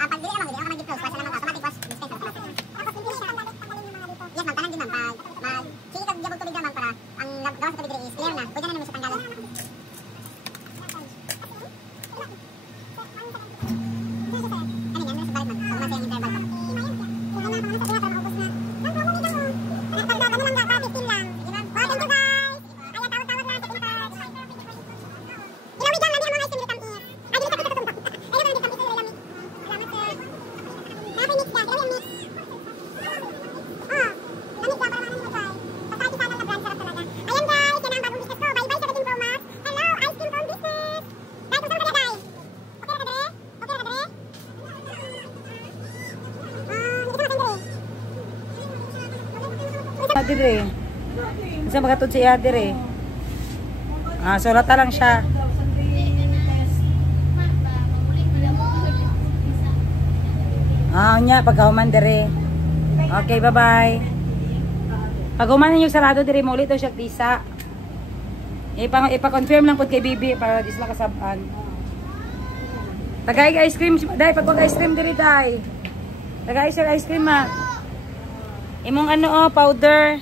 Pag dili ka mag-close, para sa naman automatic wash, dispenser sa Sige kag gabog tubig lamang para ang gawas sa tubig diri is clear na. Pwede na naman siya tanggalan. Dire. Isa magatod si dire. Sulata lang siya. Nya pagkahuman dire. Okay, bye-bye. Paghuman ninyo sarado dire mo ulit to siya tisa. Ipa-confirm lang pud kay Bibi para dis makasab-an. Tagay ice cream, dai pag ice cream dire dai. Tagay siya ice cream ma. Imong powder.